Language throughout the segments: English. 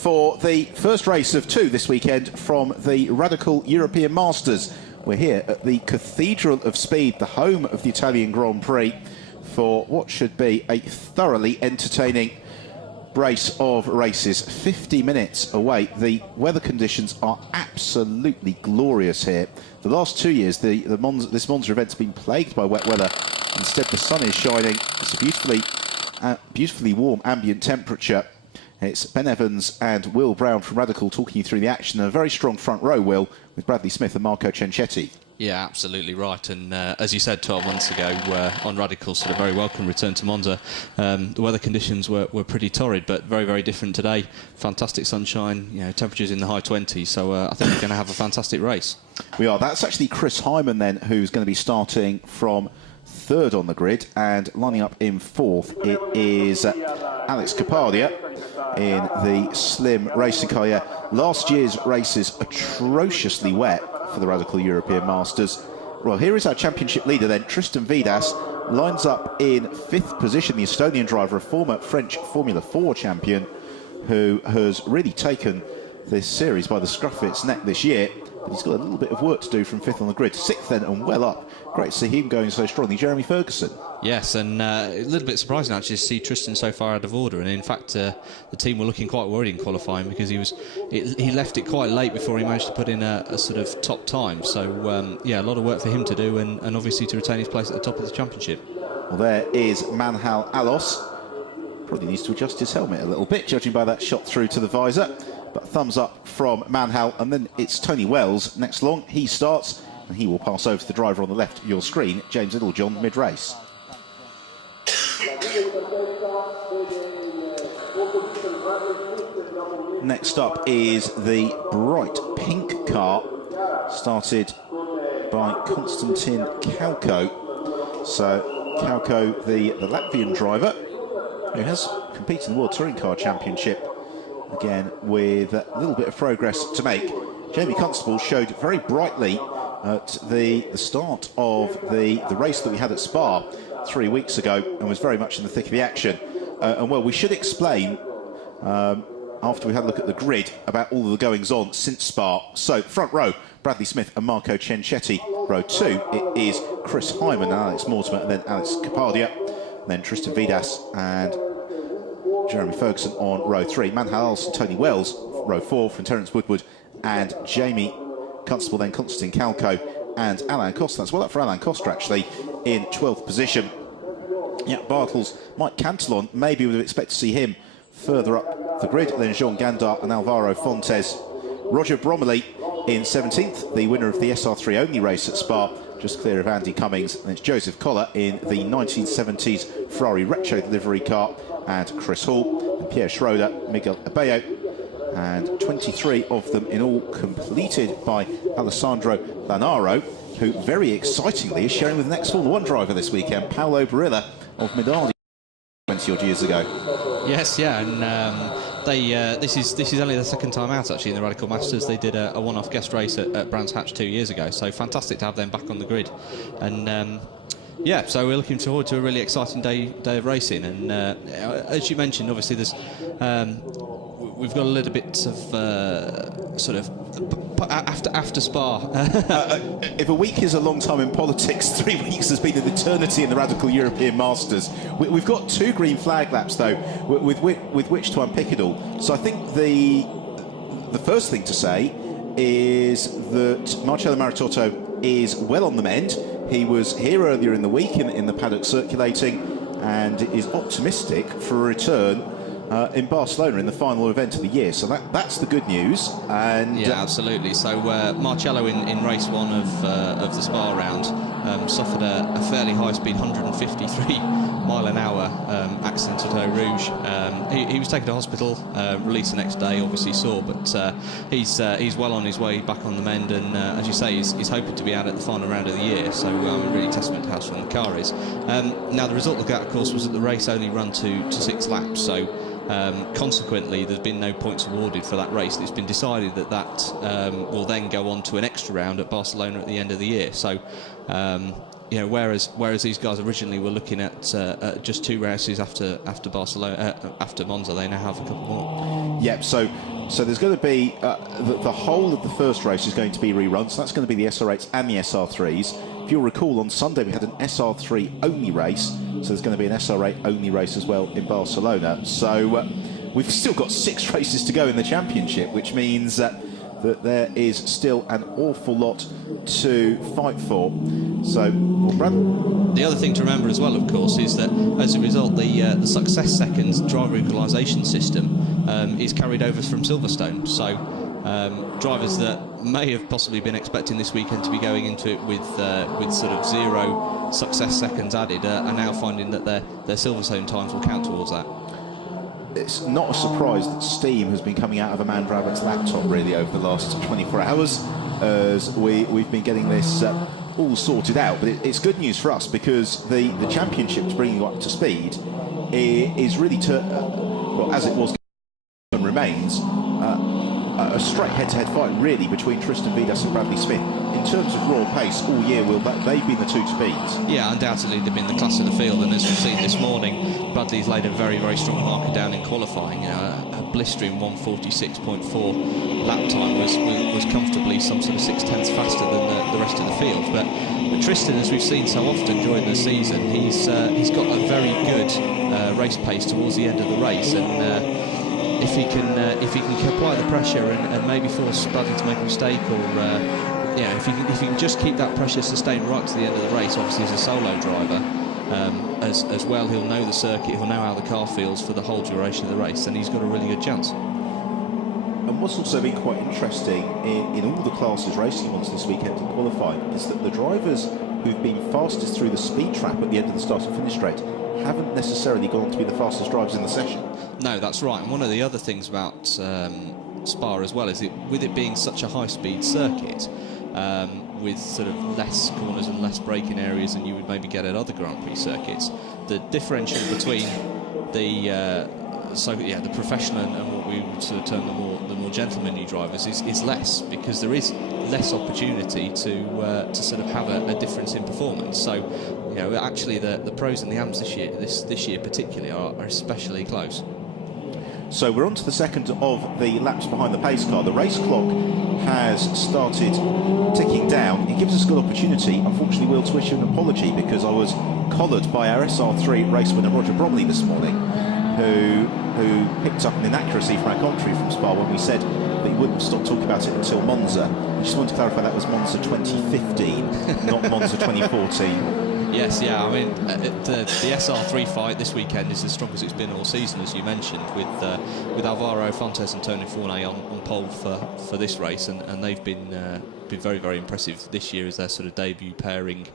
For the first race of two this weekend from the Radical European Masters. We're here at the Cathedral of Speed, the home of the Italian Grand Prix, for what should be a thoroughly entertaining brace of races. 50 minutes away. The weather conditions are absolutely glorious here. The last 2 years, this Monza event's been plagued by wet weather. Instead, the sun is shining. It's a beautifully warm ambient temperature. It's Ben Evans and Will Brown from Radical talking you through the action. And a very strong front row, Will, with Bradley Smith and Marco Cenchetti. Yeah, absolutely right. And as you said 12 months ago, on Radical's sort of very welcome return to Monza, the weather conditions were pretty torrid, but very, very different today. Fantastic sunshine, you know, temperatures in the high 20s. So I think we're going to have a fantastic race. We are. That's actually Chris Hyman then, who's going to be starting from third on the grid, and lining up in fourth it is Alex Capardia in the slim racing car. Yeah, last year's races atrociously wet for the Radical European Masters. Well, here is our championship leader then. Tristan Vidas lines up in fifth position, the Estonian driver, a former French Formula 4 champion who has really taken this series by the scruff of its neck this year. But he's got a little bit of work to do from fifth on the grid. Sixth then, and well up. Great to see him going so strongly. Jeremy Ferguson. Yes, and a little bit surprising actually to see Tristan so far out of order. And in fact, the team were looking quite worried in qualifying because he left it quite late before he managed to put in a sort of top time. So yeah, a lot of work for him to do, and obviously to retain his place at the top of the championship. Well, there is Manhal Alos. Probably needs to adjust his helmet a little bit, judging by that shot through to the visor. But thumbs up from Manhal, and then it's Tony Wells next along. He starts, and he will pass over to the driver on the left of your screen, James Littlejohn, mid-race. Next up is the bright pink car, started by Konstantin Kauko. So Kauko, the Latvian driver, who has competed in the World Touring Car Championship, again with a little bit of progress to make. Jamie Constable showed very brightly at the start of the race that we had at Spa 3 weeks ago, and was very much in the thick of the action. And well, we should explain, after we had a look at the grid, about all of the goings-on since Spa. So, front row, Bradley Smith and Marco Cenchetti. Row two, it is Chris Hyman and Alex Mortimer, and then Alex Capardia, and then Tristan Vidas and Jeremy Ferguson on row three. Manhal and Tony Wells, row four, from Terence Woodward and Jamie Constable, then Konstantin Kauko and Alain Costa. That's well up for Alain Costa, actually, in 12th position. Yeah, Bartels, Mike Cantillon, maybe we would expect to see him further up the grid. Then Jean Gandart and Alvaro Fontes. Roger Bromley in 17th, the winner of the SR3 only race at Spa, just clear of Andy Cummings. And it's Joseph Collar in the 1970s Ferrari Retro livery car, and Chris Hall and Pierre Schroeder, Miguel Abello, and 23 of them in all completed by Alessandro Lanaro, who very excitingly is sharing with the next Formula 1 driver this weekend, Paolo Barilla of Minardi 20 odd years ago. Yes, yeah, and this is only the second time out actually in the Radical Masters. They did a one-off guest race at Brands Hatch 2 years ago, so fantastic to have them back on the grid. And yeah, so we're looking forward to a really exciting day of racing. And as you mentioned, obviously there's we've got a little bit of sort of after Spa. If a week is a long time in politics, 3 weeks has been an eternity in the Radical European Masters. We've got 2 green flag laps though, with which to unpick it all. So I think the first thing to say is that Marcello Maritotto is well on the mend. He was here earlier in the week in the paddock circulating, and is optimistic for a return in Barcelona in the final event of the year. So that's the good news. And yeah, absolutely. So Marcello in race one of the Spa round suffered a fairly high speed 153 mile an hour accident at Eau Rouge. He was taken to hospital, released the next day, obviously sore, but he's well on his way back on the mend, and as you say, he's hoping to be out at the final round of the year. So really testament to how strong the car is. Now the result of that, of course, was that the race only run to 6 laps. So consequently, there's been no points awarded for that race. It's been decided that will then go on to an extra round at Barcelona at the end of the year. So you know, whereas these guys originally were looking at just 2 races after Barcelona, after Monza, they now have a couple more. Yep. So So there's going to be the whole of the first race is going to be rerun. So that's going to be the SR8s and the SR3s. If you'll recall, on Sunday we had an SR3 only race. So there's going to be an SR8 only race as well in Barcelona. So we've still got 6 races to go in the championship, which means that there is still an awful lot to fight for. So, the other thing to remember as well, of course, is that as a result, the Success Seconds driver equalisation system is carried over from Silverstone. So, drivers that may have possibly been expecting this weekend to be going into it with sort of 0 Success Seconds added are now finding that their Silverstone times will count towards that. It's not a surprise that steam has been coming out of Amanda Abbott's laptop really over the last 24 hours as we've been getting this all sorted out. But it's good news for us because the championship, to bring you up to speed, is really well, as it was and remains, a straight head-to-head fight really between Tristan Vidas and Bradley Smith. In terms of raw pace all year, they've been the 2 to beat. Yeah, undoubtedly they've been the class of the field, and as we've seen this morning, Bradley's laid a very, very strong marker down in qualifying. A blistering 1:46.4 lap time was comfortably some sort of 6/10 faster than the rest of the field. But Tristan, as we've seen so often during the season, he's got a very good race pace towards the end of the race, and if he can apply the pressure and maybe force Bradley to make a mistake, or if he can just keep that pressure sustained right to the end of the race, obviously as a solo driver, as well, he'll know the circuit, he'll know how the car feels for the whole duration of the race, and he's got a really good chance. And what's also been quite interesting in all the classes racing Monza this weekend in qualifying is that the drivers who've been fastest through the speed trap at the end of the start and finish straight haven't necessarily gone on to be the fastest drivers in the session. No, that's right. And one of the other things about Spa as well is with it being such a high-speed circuit, with sort of less corners and less braking areas than you would maybe get at other Grand Prix circuits, the differential between the professional and what we would sort of term the more gentlemanly drivers is less, because there is less opportunity to sort of have a difference in performance. So, actually the pros and the AMs this year particularly are especially close. So we're on to the second of the laps behind the pace car. The race clock has started ticking down. It gives us a good opportunity, unfortunately, Will, to issue an apology, because I was collared by our SR3 race winner Roger Bromley this morning, who picked up an inaccuracy from our commentary from Spa when we said that he wouldn't stop talking about it until Monza. I just wanted to clarify that was Monza 2015, not Monza 2014. Yes, yeah, I mean, the SR3 fight this weekend is as strong as it's been all season, as you mentioned, with Alvaro Fontes and Tony Fournet on pole for this race, and they've been very, very impressive this year as their sort of debut pairing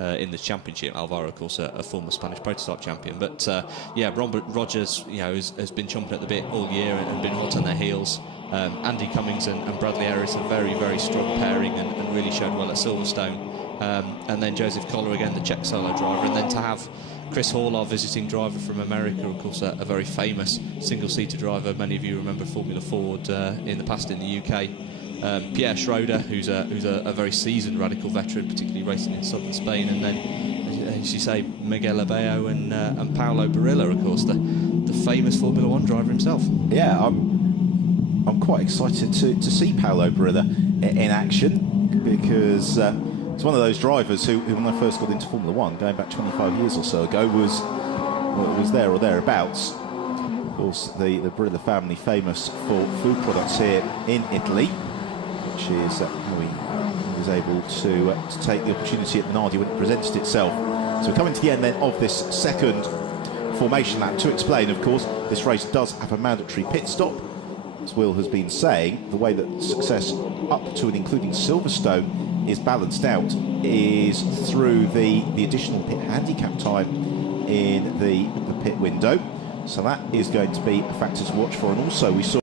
in the championship. Alvaro, of course, a former Spanish prototype champion, but Rogers, has been chomping at the bit all year and been hot on their heels. Andy Cummings and Bradley Harris, a very, very strong pairing, and really showed well at Silverstone. And then Joseph Koller again, the Czech solo driver, and then to have Chris Hall, our visiting driver from America, of course, a very famous single-seater driver. Many of you remember Formula Ford in the past in the UK. Pierre Schroeder, who's a very seasoned radical veteran, particularly racing in southern Spain, and then, as you say, Miguel Abello and Paolo Barilla, of course, the famous Formula One driver himself. Yeah, I'm quite excited to see Paolo Barilla in action, because it's one of those drivers who, when I first got into Formula One, going back 25 years or so ago, was there or thereabouts. Of course, the Barilla family famous for food products here in Italy, which is how he was able to take the opportunity at Minardi when it presented itself. So we're coming to the end then of this second formation lap. To explain, of course, this race does have a mandatory pit stop. As Will has been saying, the way that success up to and including Silverstone is balanced out is through the additional pit handicap time in the pit window. So that is going to be a factor to watch for. And also we saw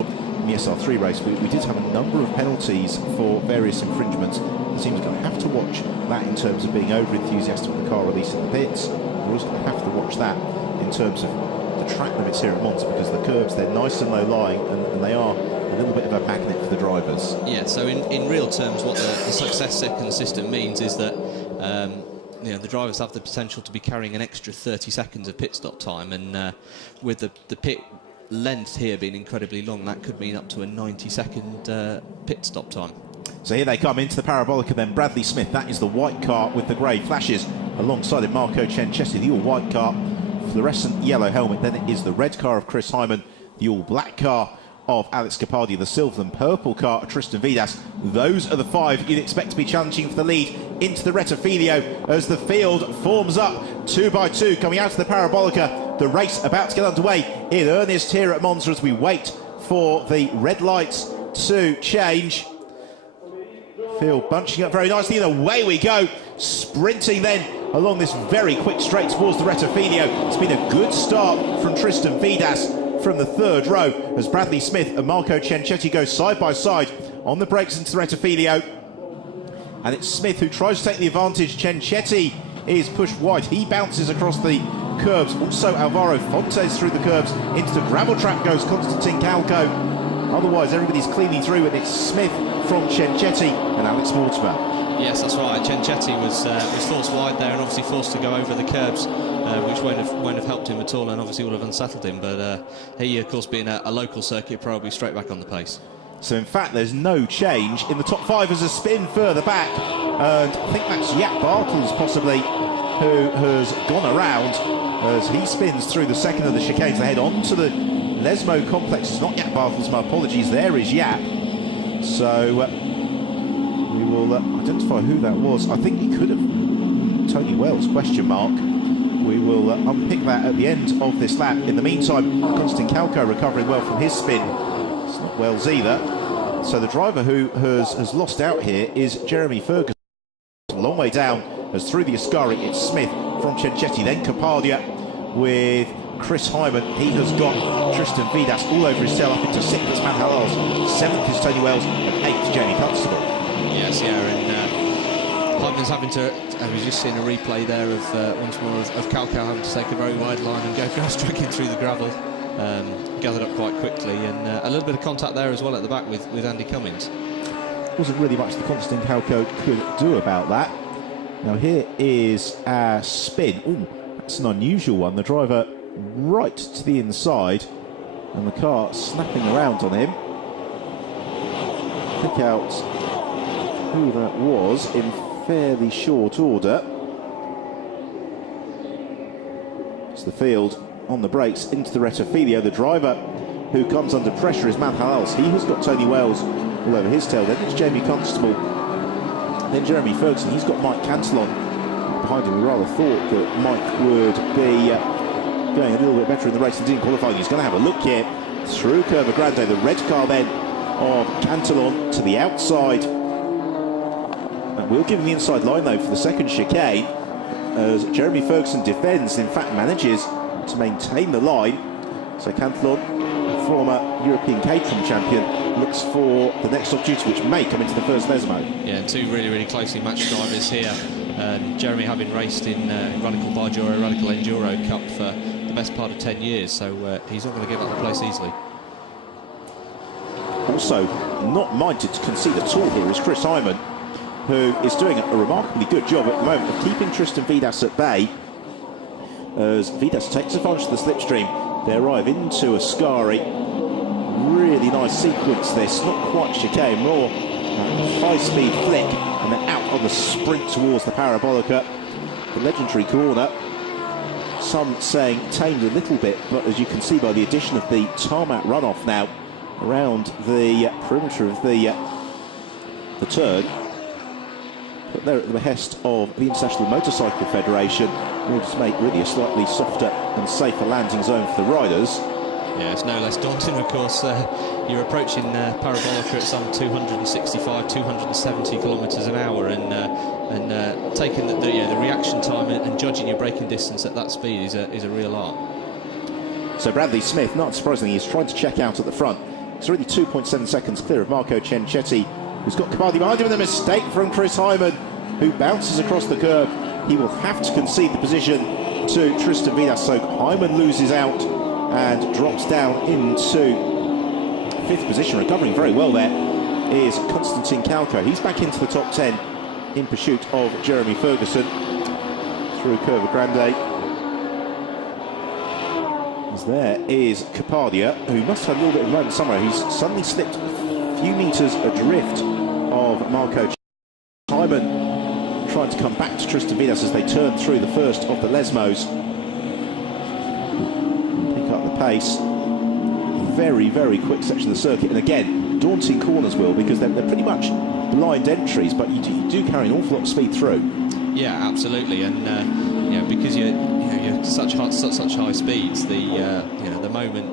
in the SR3 race, we did have a number of penalties for various infringements. The team's going to have to watch that in terms of being over-enthusiastic with the car releasing the pits. We're also going to have to watch that in terms of the track limits here at Monza, because the curbs, they're nice and low-lying, and they are a little bit of a magnet for the drivers. Yeah, so in real terms, what the success second system means is that the drivers have the potential to be carrying an extra 30 seconds of pit stop time, and with the pit length here being incredibly long, that could mean up to a 90-second pit stop time. So here they come into the Parabolica then. Bradley Smith, that is the white car with the grey flashes. Alongside it, Marco Cencetti, the all-white car, fluorescent yellow helmet. Then it is the red car of Chris Hyman, the all-black car of Alex Capardi, the silver and purple car of Tristan Vidas. Those are the 5 you'd expect to be challenging for the lead into the Rettifilio as the field forms up 2 by 2 coming out of the Parabolica. The race about to get underway in earnest here at Monza as we wait for the red lights to change. Field bunching up very nicely, and away we go, sprinting then along this very quick straight towards the Rettifilio. It's been a good start from Tristan Vidas from the 3rd row as Bradley Smith and Marco Cencetti go side by side on the brakes into the Rettifilio. And it's Smith who tries to take the advantage. Cencetti is pushed wide. He bounces across the curbs. Also Alvaro Fontes through the curbs. Into the gravel trap goes Constantin Calco. Otherwise, everybody's cleanly through, and it's Smith from Cencetti and Alex Mortimer. Yes, that's right. Cencetti was forced wide there and obviously forced to go over the curbs, which won't have helped him at all and obviously would have unsettled him. But he, of course, being a local circuit pro, will be straight back on the pace. So, in fact, there's no change in the top 5 as a spin further back. And I think that's Jaap Bartels, possibly, who has gone around as he spins through the second of the chicanes ahead onto the Lesmo complex. It's not Jaap Bartels, my apologies. There is Jaap. So we will identify who that was. I think it could have Tony Wells, question mark. We will unpick that at the end of this lap. In the meantime, Constantin Calco recovering well from his spin. It's not Wells either. So the driver who has lost out here is Jeremy Ferguson. A long way down as through the Ascari it's Smith from Cencetti, then Capardia with Chris Hyman. He has got Tristan Vidas all over his tail up into 6th. It's Matt Hallals, 7th is Tony Wells, and 8th Jamie Constable. Yes, yeah, and Hyman's having to, and we've just seen a replay there of once more of Calco having to take a very wide line and go striking through the gravel. Gathered up quite quickly, and a little bit of contact there as well at the back with Andy Cummins. Wasn't really much the Constantin Calco could do about that. Now here is a spin. Ooh, that's an unusual one. The driver right to the inside and the car snapping around on him. Pick out who that was in fairly short order. It's the field on the brakes into the Rettifilio. The driver who comes under pressure is Matt Hallals. He has got Tony Wells all over his tail. Then it's Jamie Constable, then Jeremy Ferguson. He's got Mike Cantillon behind him. We rather thought that Mike would be going a little bit better in the race than didn't qualify. He's going to have a look here through Curva Grande. The red car then of Cantillon to the outside. And we'll give him the inside line though for the second chicane as Jeremy Ferguson defends, in fact manages to maintain the line. So Cantillon, former European Caterham champion, looks for the next opportunity, which may come into the first Lesmo. Yeah, and 2 really closely matched drivers here. Jeremy having raced in Radical Bajura, Radical Enduro Cup for the best part of 10 years, so he's not going to give up the place easily. Also, not minded to concede at all here is Chris Hyman, who is doing a remarkably good job at the moment of keeping Tristan Vidas at bay. As Vidas takes advantage of the slipstream, they arrive into Ascari. Really nice sequence this, not quite chicane, more high-speed flick, and then out on the sprint towards the Parabolica. The legendary corner, some saying tamed a little bit, but as you can see by the addition of the tarmac runoff now around the perimeter of the turn, but they're at the behest of the International Motorcycle Federation in order to make really a slightly softer and safer landing zone for the riders. Yeah, it's no less daunting, of course. You're approaching Parabolica at some 265, 270 kilometres an hour, and taking the reaction time and judging your braking distance at that speed is a real art. So Bradley Smith, not surprisingly, is trying to check out at the front. He's already 2.7 seconds clear of Marco Cencetti, who's got Capardi behind him, and a mistake from Chris Hyman, who bounces across the curb. He will have to concede the position to Tristan Vidas, so Hyman loses out and drops down into 5th position. Recovering very well there is Constantin Calco. He's back into the top 10 in pursuit of Jeremy Ferguson through Curva Grande. As So there is Capadia, who must have had a little bit of a moment somewhere. He's suddenly slipped a few metres adrift of Marco Simon, trying to come back to Tristan Vidas as they turn through the first of the Lesmos. Pick up the pace. Very, very quick section of the circuit. And again, daunting corners, Will, because they're pretty much blind entries, but you do carry an awful lot of speed through. Yeah, absolutely. And because you're such high speeds, the moment,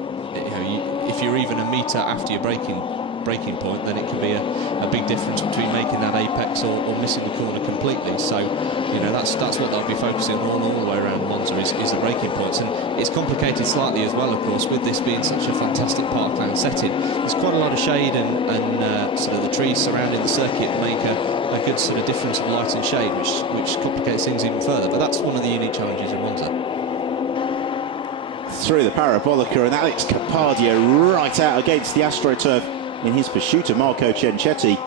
if you're even a metre after your braking point, then it can be a big difference between making that apex or missing the corner completely. So that's what they'll be focusing on all the way around Monza is the braking points. And it's complicated slightly as well, of course, with this being such a fantastic parkland setting. There's quite a lot of shade and sort of the trees surrounding the circuit make a good sort of difference of light and shade, which complicates things even further. But that's one of the unique challenges in Monza. Through the Parabolica, and Alex Capadia right out against the AstroTurf in his pursuit of Marco Ciancetti.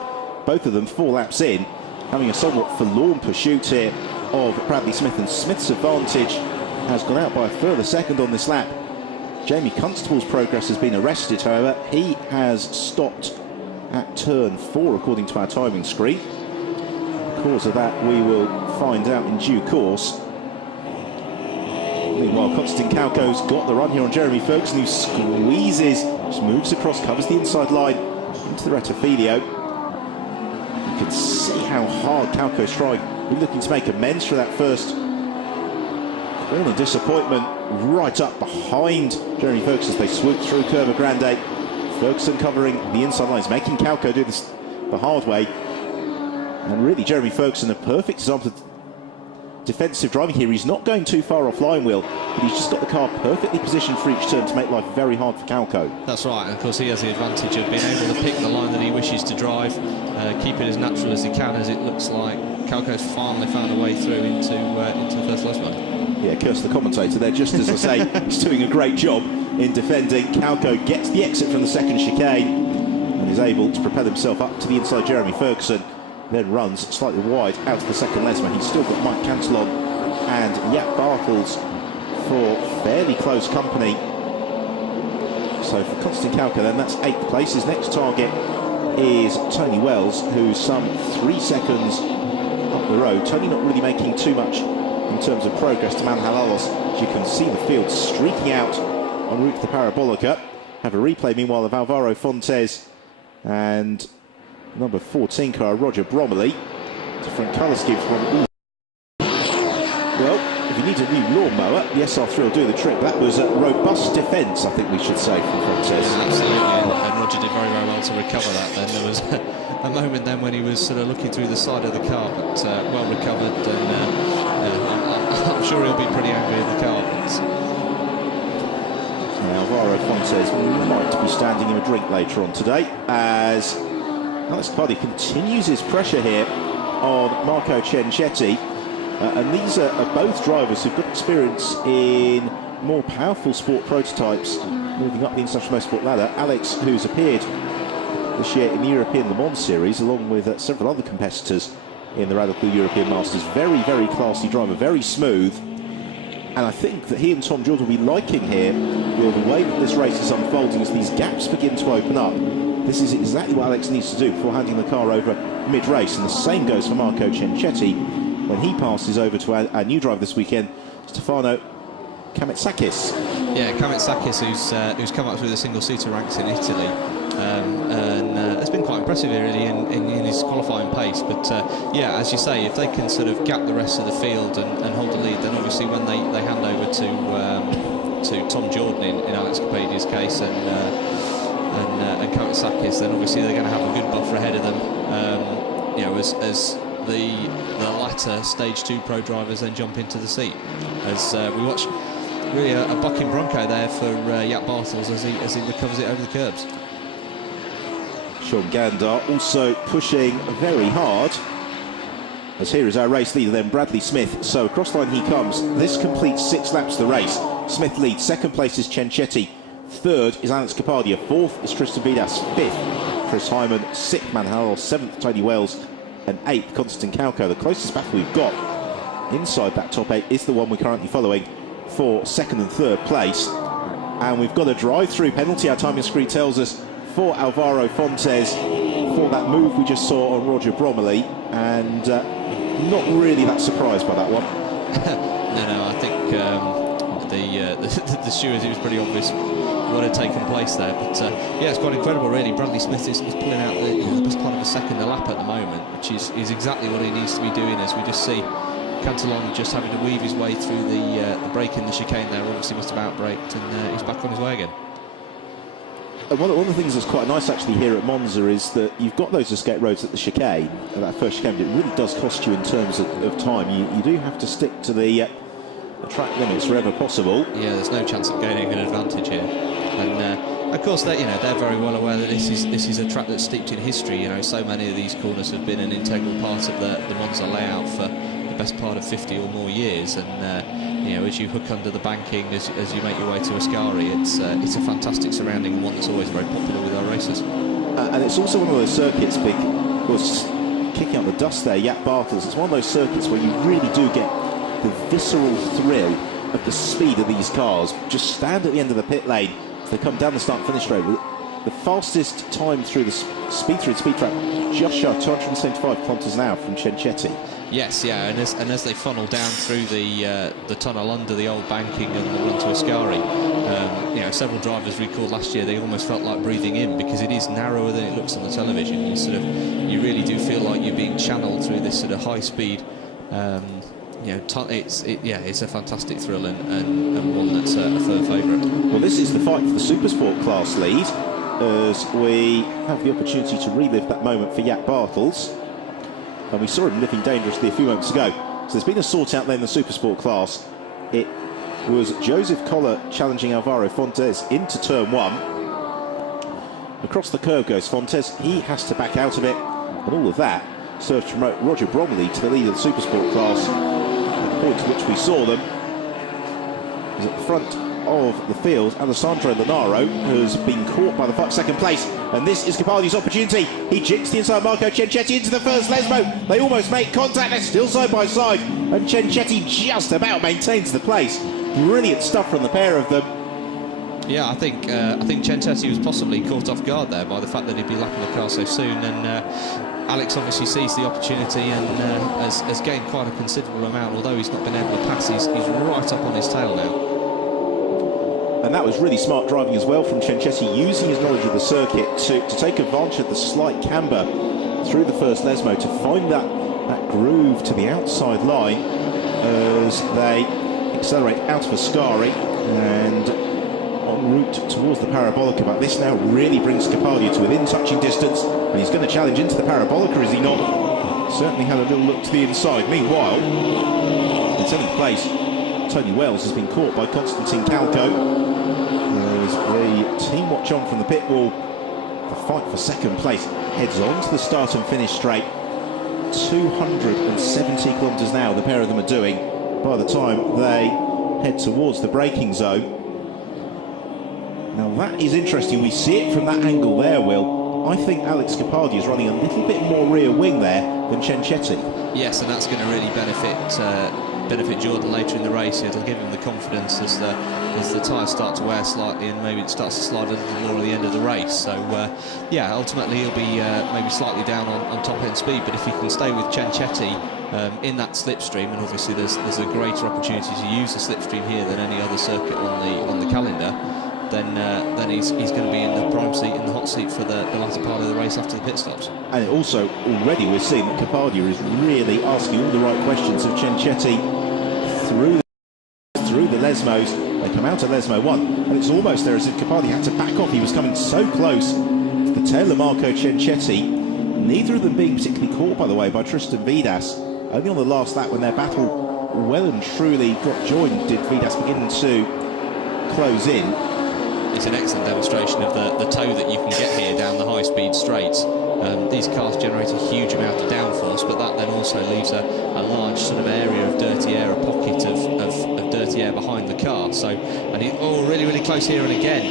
Both of them 4 laps in, having a somewhat forlorn pursuit here of Bradley Smith, and Smith's advantage has gone out by a further second on this lap. Jamie Constable's progress has been arrested, however. He has stopped at turn 4 according to our timing screen. The cause of that we will find out in due course. Meanwhile, Constantine Kauko's got the run here on Jeremy Ferguson, who squeezes, just moves across, covers the inside line into the Rettifilio. You can see how hard Kauko's trying. We're looking to make amends for that first corner disappointment right up behind Jeremy Ferguson as they swoop through Curva Grande. Ferguson covering the inside lines, making Kauko do this the hard way. And really, Jeremy Ferguson, a perfect example of defensive driving here. He's not going too far offline, Will, but he's just got the car perfectly positioned for each turn to make life very hard for Kauko. That's right, and of course he has the advantage of being able to pick the line that he wishes to drive, keep it as natural as he can, as it looks like Kauko's finally found a way through into the first Lesmo. Yeah, curse the commentator there, just as I say, he's doing a great job in defending. Kauko gets the exit from the second chicane and is able to propel himself up to the inside Jeremy Ferguson, then runs slightly wide out of the second Lesmo. He's still got Mike Cantillon and Jaap Bartels for fairly close company. So for Constantine Kauko then, that's 8th place. His next target is Tony Wells, who's some 3 seconds up the road. Tony not really making too much in terms of progress to Manhalalos. As you can see the field streaking out en route to the Parabolica. Have a replay meanwhile of Alvaro Fontes and number 14 car, Roger Bromley. Different colour scheme from... Well, if you need a new lawnmower, the SR3 will do the trick. That was a robust defence, I think we should say, from Fontes. Absolutely, and Roger did very, very well to recover that then. There was a moment then when he was sort of looking through the side of the car, but well recovered, and I'm sure he'll be pretty angry at the car. Alvaro Fontes might be standing him a drink later on today, as Alex Capadia continues his pressure here on Marco Ciancetti. And these are both drivers who've got experience in more powerful sport prototypes moving up the International Motorsport ladder. Alex, who's appeared this year in the European Le Mans Series, along with several other competitors in the Radical European Masters. Very, very classy driver, very smooth. And I think that he and Tom George will be liking here with the way that this race is unfolding as these gaps begin to open up. This is exactly what Alex needs to do before handing the car over mid-race. And the same goes for Marco Ciancetti when he passes over to our new driver this weekend, Stefano Kamitsakis. Yeah, Kamitsakis, who's come up through the single-seater ranks in Italy. And it's been quite impressive here, really, in his qualifying pace. But yeah, as you say, if they can sort of gap the rest of the field and hold the lead, then obviously when they hand over to Tom Jordan in Alex Capadia's case and Kamitsakis, then obviously they're going to have a good buffer ahead of them. As the latter Stage 2 Pro drivers then jump into the seat. As we watch really a bucking bronco there for Jaap Bartels as he recovers it over the curbs. Sean Gandar also pushing very hard. As here is our race leader then, Bradley Smith. So across the line he comes. This completes 6 laps of the race. Smith leads. Second place is Ciancetti. Third is Alex Capadia. Fourth is Tristan Vidas. Fifth, Chris Hyman. Sixth, Manhalalos. Seventh, Tony Wells. And eighth, Constantine Kauko. The closest battle we've got inside that top 8 is the one we're currently following for second and third place. And we've got a drive-through penalty, our timing screen tells us, for Alvaro Fontes for that move we just saw on Roger Bromley. And not really that surprised by that one. No, I think the stewards, it was pretty obvious what had taken place there. But yeah, it's quite incredible, really. Bradley Smith is pulling out the best part of a second a lap at the moment, which is exactly what he needs to be doing, as we just see Cantillon just having to weave his way through the break in the chicane there. Obviously must have outbraked, and he's back on his way again. And one of the things that's quite nice actually here at Monza is that you've got those escape roads at the chicane, at that first chicane, but it really does cost you in terms of time. You do have to stick to the track limits wherever possible. Yeah, there's no chance of gaining an advantage here. And of course, they're very well aware that this is a track that's steeped in history. So many of these corners have been an integral part of the Monza layout for the best part of 50 or more years. And as you hook under the banking, as you make your way to Ascari, it's a fantastic surrounding, and one that's always very popular with our racers. And it's also one of those circuits, was kicking up the dust there, Jaap Bartels. It's one of those circuits where you really do get the visceral thrill of the speed of these cars. Just stand at the end of the pit lane as they come down the start-finish straight. The fastest time through the speed track, just shy of 275 kilometres an hour from Cencetti. Yes, yeah, and as they funnel down through the tunnel under the old banking and the run to Ascari, several drivers recalled last year they almost felt like breathing in, because it is narrower than it looks on the television. You really do feel like you're being channeled through this sort of high speed. It's a fantastic thrill, and one that's a firm favourite. Well, this is the fight for the Supersport class lead, as we have the opportunity to relive that moment for Jaap Bartels. And we saw him living dangerously a few moments ago. So there's been a sort out there in the Supersport class. It was Joseph Koller challenging Alvaro Fontes into turn one. Across the curve goes Fontes. He has to back out of it. And all of that serves to promote Roger Bromley to the lead of the Supersport class. At the point to which we saw them is at the front of the field. Alessandro Lanaro has been caught by the second place, and this is Capaldi's opportunity. He jinxed the inside Marco Cencetti into the first Lesmo. They almost make contact. They're still side by side, and Cencetti just about maintains the place. Brilliant stuff from the pair of them. Yeah, I think Cencetti was possibly caught off guard there by the fact that he'd be lapping the car so soon, and Alex obviously sees the opportunity and has gained quite a considerable amount. Although he's not been able to pass, he's right up on his tail now. And that was really smart driving as well from Cencetti, using his knowledge of the circuit to take advantage of the slight camber through the first Lesmo to find that groove to the outside line as they accelerate out of Ascari and en route towards the Parabolica. But this now really brings Capaldi to within touching distance, and he's going to challenge into the Parabolica, is he not? Certainly had a little look to the inside. Meanwhile, in seventh place, Tony Wells has been caught by Constantine Calco. As the team watch on from the pit wall, the fight for second place heads on to the start and finish straight. 270 kilometres an hour the pair of them are doing by the time they head towards the braking zone. Now that is interesting. We see it from that angle there, Will. I think Alex Capaldi is running a little bit more rear wing there than Cencetti. Yes, and that's going to really benefit Jordan later in the race. It'll give him the confidence as the tyres start to wear slightly, and maybe it starts to slide a little more at the end of the race. So yeah, ultimately he'll be maybe slightly down on top end speed, but if he can stay with Cencetti in that slipstream, and obviously there's a greater opportunity to use the slipstream here than any other circuit on the calendar, then he's going to be in the prime seat, in the hot seat for the latter part of the race after the pit stops. And also, already we're seeing that Capaldi is really asking all the right questions of Cencetti through the Lesmos. They come out of Lesmo 1, and it's almost there as if Capaldi had to back off. He was coming so close to the tail of Marco Cencetti. Neither of them being particularly caught, by the way, by Tristan Vidas. Only on the last lap, when their battle well and truly got joined, did Vidas begin to close in. It's an excellent demonstration of the tow that you can get here down the high-speed straights. These cars generate a huge amount of downforce, but that then also leaves a large sort of area of dirty air, a pocket of dirty air behind the car. So, and really, really close here, and again,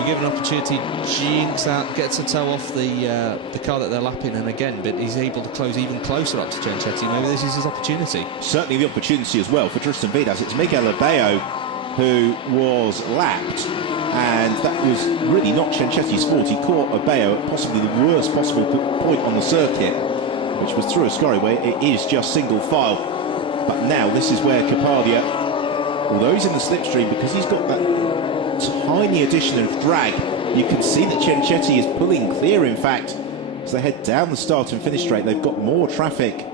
we give an opportunity, jinks out, gets a tow off the car that they're lapping, and again, but he's able to close even closer up to Cencetti. Maybe this is his opportunity. Certainly the opportunity as well for Tristan Vidas. It's Miguel Abeo who was lapped, and that was really not Cenchetti's fault. He caught Abeo at possibly the worst possible point on the circuit, which was through Ascari, where it is just single file. But now this is where Kapadia, although he's in the slipstream, because he's got that tiny addition of drag, you can see that Cenchetti is pulling clear, in fact, as they head down the start and finish straight. They've got more traffic that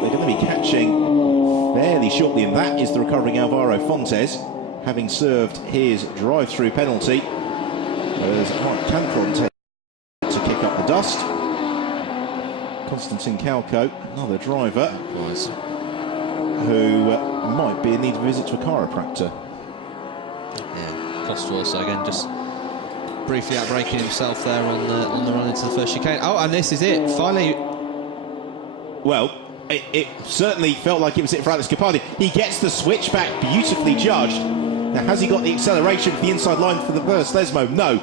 they're going to be catching fairly shortly, and that is the recovering Alvaro Fontes, having served his drive-through penalty. Whereas Mark Cantron to kick up the dust. Konstantin Kalko, another driver who might be in need of a visit to a chiropractor. Yeah, Costa also again just briefly outbreaking himself there on the run into the first chicane. Oh, and this is it, finally. Well, it certainly felt like it was it for Alex Kapadia. He gets the switchback, beautifully judged. Now, has he got the acceleration for the inside line for the first Lesmo? No.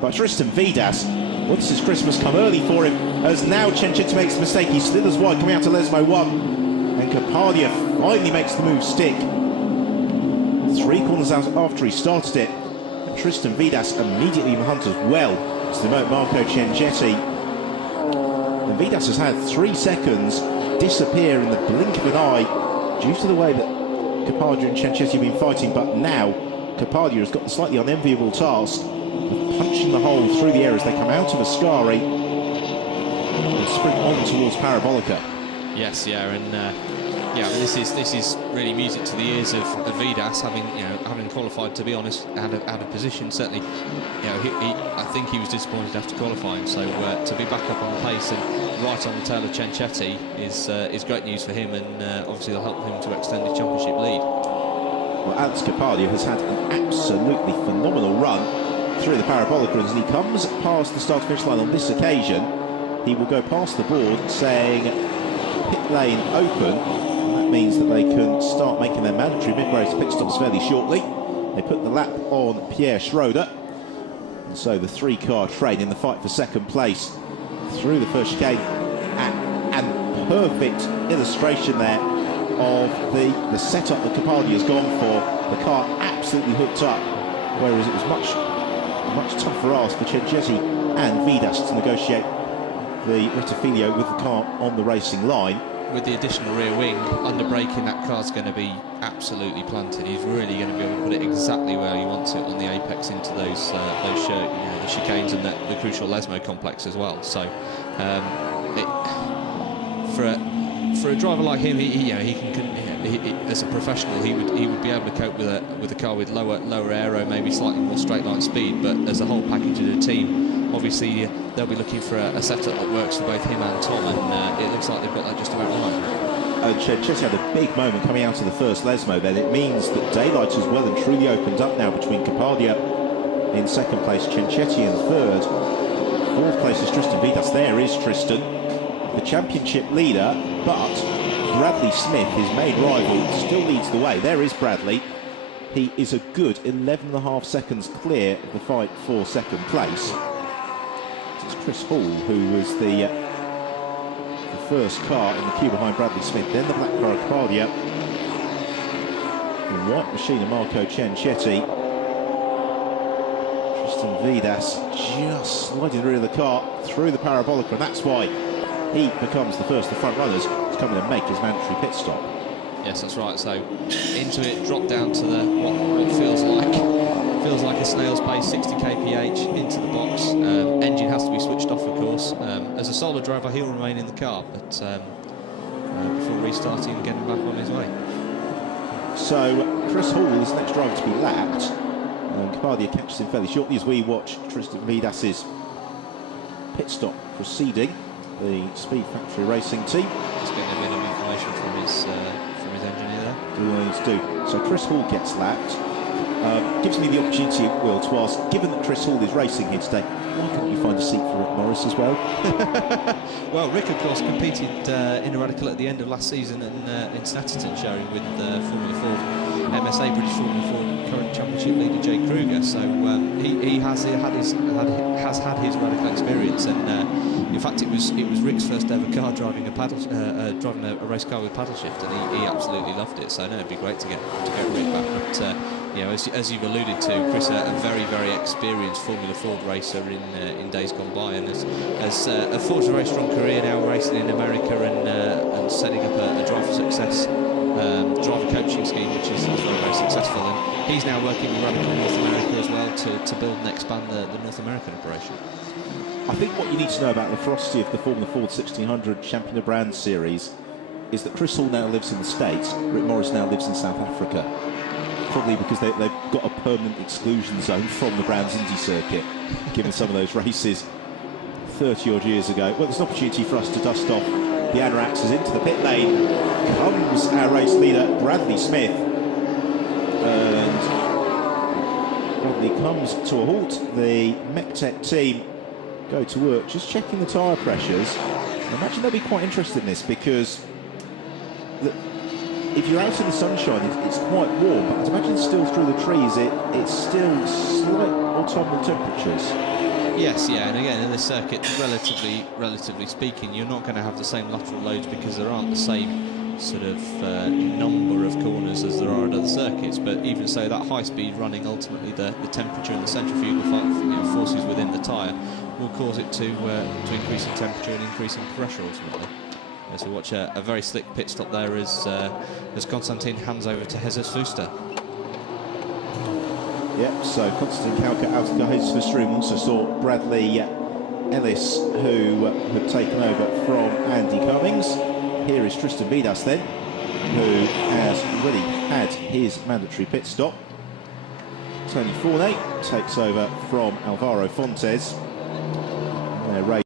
But Tristan Vidas, once his Christmas come early for him, as now Cenchetti makes the mistake. He slithers wide coming out to Lesmo 1, and Kapadia finally makes the move stick. 3 corners out after he started it, and Tristan Vidas immediately in the hunt as well as the remote Marco Cenchetti. And Vidas has had 3 seconds disappear in the blink of an eye due to the way that Kapadia and Cenchetti have been fighting, but now Kapadia has got the slightly unenviable task of punching the hole through the air as they come out of Ascari and sprint on towards Parabolica. Yes, yeah, and yeah, I mean, this is really music to the ears of Vidas, having qualified, to be honest, out of position. Certainly, I think he was disappointed after qualifying. So to be back up on the pace and right on the tail of Cenchetti is great news for him, and obviously it'll help him to extend his championship lead. Well, Alex Kapadia has had an absolutely phenomenal run through the Parabolica, and as he comes past the start-finish line on this occasion, he will go past the board saying pit lane open. That means that they can start making their mandatory mid-race pit stops fairly shortly. They put the lap on Pierre Schroeder, and so the 3-car train in the fight for second place through the first chicane, and perfect illustration there of the setup that Kapadia has gone for. The car absolutely hooked up, whereas it was much tougher ask for Cenchetti and Vidas to negotiate the Rettifilio with the car on the racing line. With the additional rear wing, under braking, that car's going to be absolutely planted. He's really going to be able to put it exactly where he wants it on the apex into those the chicanes and the crucial Lesmo complex as well. So for a driver like him, he as a professional, he would be able to cope with a car with lower aero, maybe slightly more straight line speed. But as a whole package of the team, obviously they'll be looking for a setup that works for both him and Tom, and it looks like they've got that just about right. Cenchetti had a big moment coming out of the first Lesmo then. It means that daylight has well and truly opened up now between Kapadia in second place, Cenchetti in third. Fourth place is Tristan Vidas. There is Tristan, the championship leader, but Bradley Smith, his main rival, still leads the way. There is Bradley. He is a good 11.5 seconds clear of the fight for second place. It's Chris Hall who was the first car in the queue behind Bradley Smith, then the black car of Kapadia, the white machine of Marco Cenchetti. Tristan Vidas just sliding the rear of the car through the Parabolica, and that's why he becomes the first of the front runners to come in and make his mandatory pit stop. Yes, that's right. So into it, drop down to the what feels like a snail's pace, 60 kph into the box. Engine has to be switched off, of course. As a solo driver, he'll remain in the car, but before restarting and getting back on his way. So Chris Hall is the next driver to be lapped. Kapadia catches him fairly shortly as we watch Tristan Vidas's pit stop proceeding. The Speed Factory Racing team. Let's get a bit of information from his engineer there. Do what he needs to do. So Chris Hall gets lapped. Gives me the opportunity, Will, to ask, given that Chris Hall is racing here today, why couldn't you find a seat for Rick Morris as well? Well, Rick, of course, competed in a radical at the end of last season in Snetterton, sharing with Formula Ford, MSA British Formula 4 current championship leader Jay Kruger. So he has had his radical experience, and in fact, it was Rick's first ever car driving a race car with paddle shift, and he absolutely loved it. So no, it'd be great to get Rick back. But you know, as you've alluded to, Chris, a very, very experienced Formula Ford racer in days gone by, and has forged a very strong career now racing in America and setting up a Drive for Success driver coaching scheme, which is very, very successful. And he's now working with Radical North America as well to build and expand the North American operation. I think what you need to know about the ferocity of the Formula Ford 1600 Champion of Brands series is that Chris Hall now lives in the States, Rick Morris now lives in South Africa. Probably because they've got a permanent exclusion zone from the Brands Indy circuit, given some of those races 30 odd years ago. Well, there's an opportunity for us to dust off the Anoraks. Into the pit lane comes our race leader, Bradley Smith. And Bradley comes to a halt. The MechTech team go to work, just checking the tyre pressures. I imagine they'll be quite interested in this because if you're out in the sunshine, it's quite warm, but I'd imagine still through the trees, it's still slight autumnal temperatures. Yes, yeah, and again, in the circuit, relatively speaking, you're not going to have the same lateral loads because there aren't the same sort of number of corners as there are at other circuits. But even so, that high-speed running, ultimately, the temperature and the centrifugal forces within the tyre will cause it to increase in temperature and increase in pressure ultimately. So watch a very slick pit stop there as Konstantin hands over to Jesus Fuster. Yep, so Konstantin Kauka out of the Jesus Fuster room. Also saw Bradley Ellis, who had taken over from Andy Cummings. Here is Tristan Vidas then, who has already had his mandatory pit stop. Tony Fournet takes over from Alvaro Fontes. Ray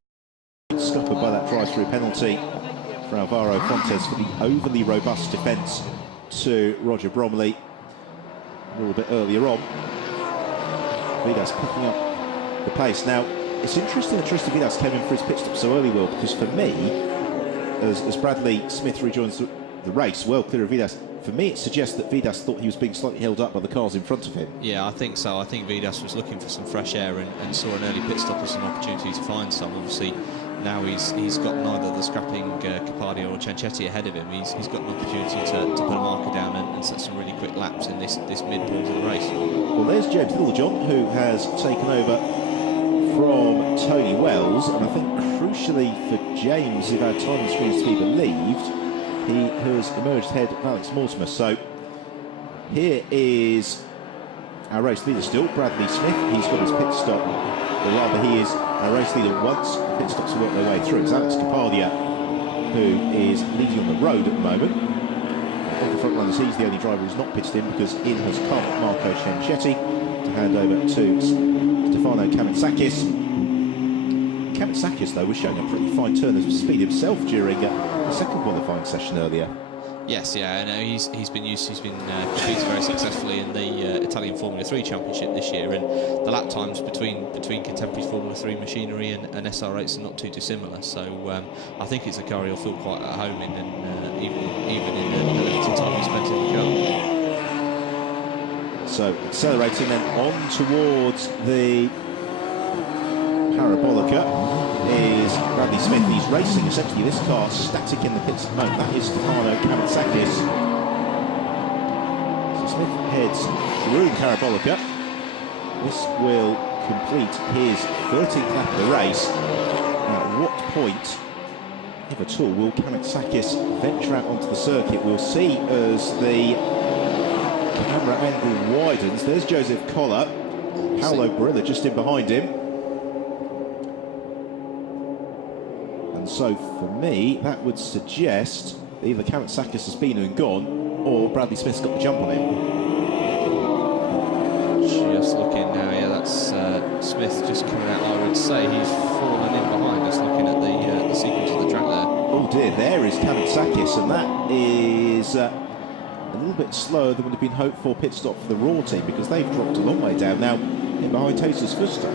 scuppered by that drive-through penalty for Alvaro Fontes for the overly robust defence to Roger Bromley a little bit earlier on. Vidas picking up the pace. Now, it's interesting that Tristan Vidas came in for his pit stop so early, Will, because for me, as Bradley Smith rejoins the race, well clear of Vidas, for me it suggests that Vidas thought he was being slightly held up by the cars in front of him. Yeah, I think so. I think Vidas was looking for some fresh air and saw an early pit stop as an opportunity to find some. Obviously, now he's got neither the scrapping Capardi or Ciancetti ahead of him. He's got an opportunity to put a marker down and set some really quick laps in this mid-point of the race. Well, there's James Littlejohn, who has taken over from Tony Wells, and I think crucially for James, if our time screen is to be believed, he has emerged ahead of Alex Mortimer. So here is our race leader still, Bradley Smith. He's got his pit stop, or rather he is our race leader once pit stops to work their way through. It's Alex Capardia who is leading on the road at the moment. Of the front runners, he's the only driver who's not pitted in because in has come Marco Ciancetti to hand over to Stefano Kamitsakis. Kamitsakis, though, was showing a pretty fine turn of speed himself during the second qualifying session earlier. Yes, yeah, I know he's been competing very successfully in the Italian Formula 3 Championship this year, and the lap times between contemporary Formula 3 machinery and SR8s are not too dissimilar. So I think it's a car he'll feel quite at home in, and even in the limited time he spent in the car. So accelerating then on towards the Parabolica is Bradley Smith. He's racing essentially this car static in the pits at the moment. That is Stefano Kamitsakis. So Smith heads through the Parabolica. This will complete his 13th lap of the race. At what point, if at all, will Kamitsakis venture out onto the circuit? We'll see as the camera angle widens. There's Joseph Collar. Paolo Barilla just in behind him. So for me, that would suggest that either Kamitsakis has been and gone, or Bradley Smith's got the jump on him. Just looking now, yeah, that's Smith just coming out. I would say he's fallen in behind. Just looking at the sequence of the track there. Oh dear, there is Kamitsakis, and that is a little bit slower than would have been hoped for pit stop for the Raw team because they've dropped a long way down now in behind Jesus Fuster.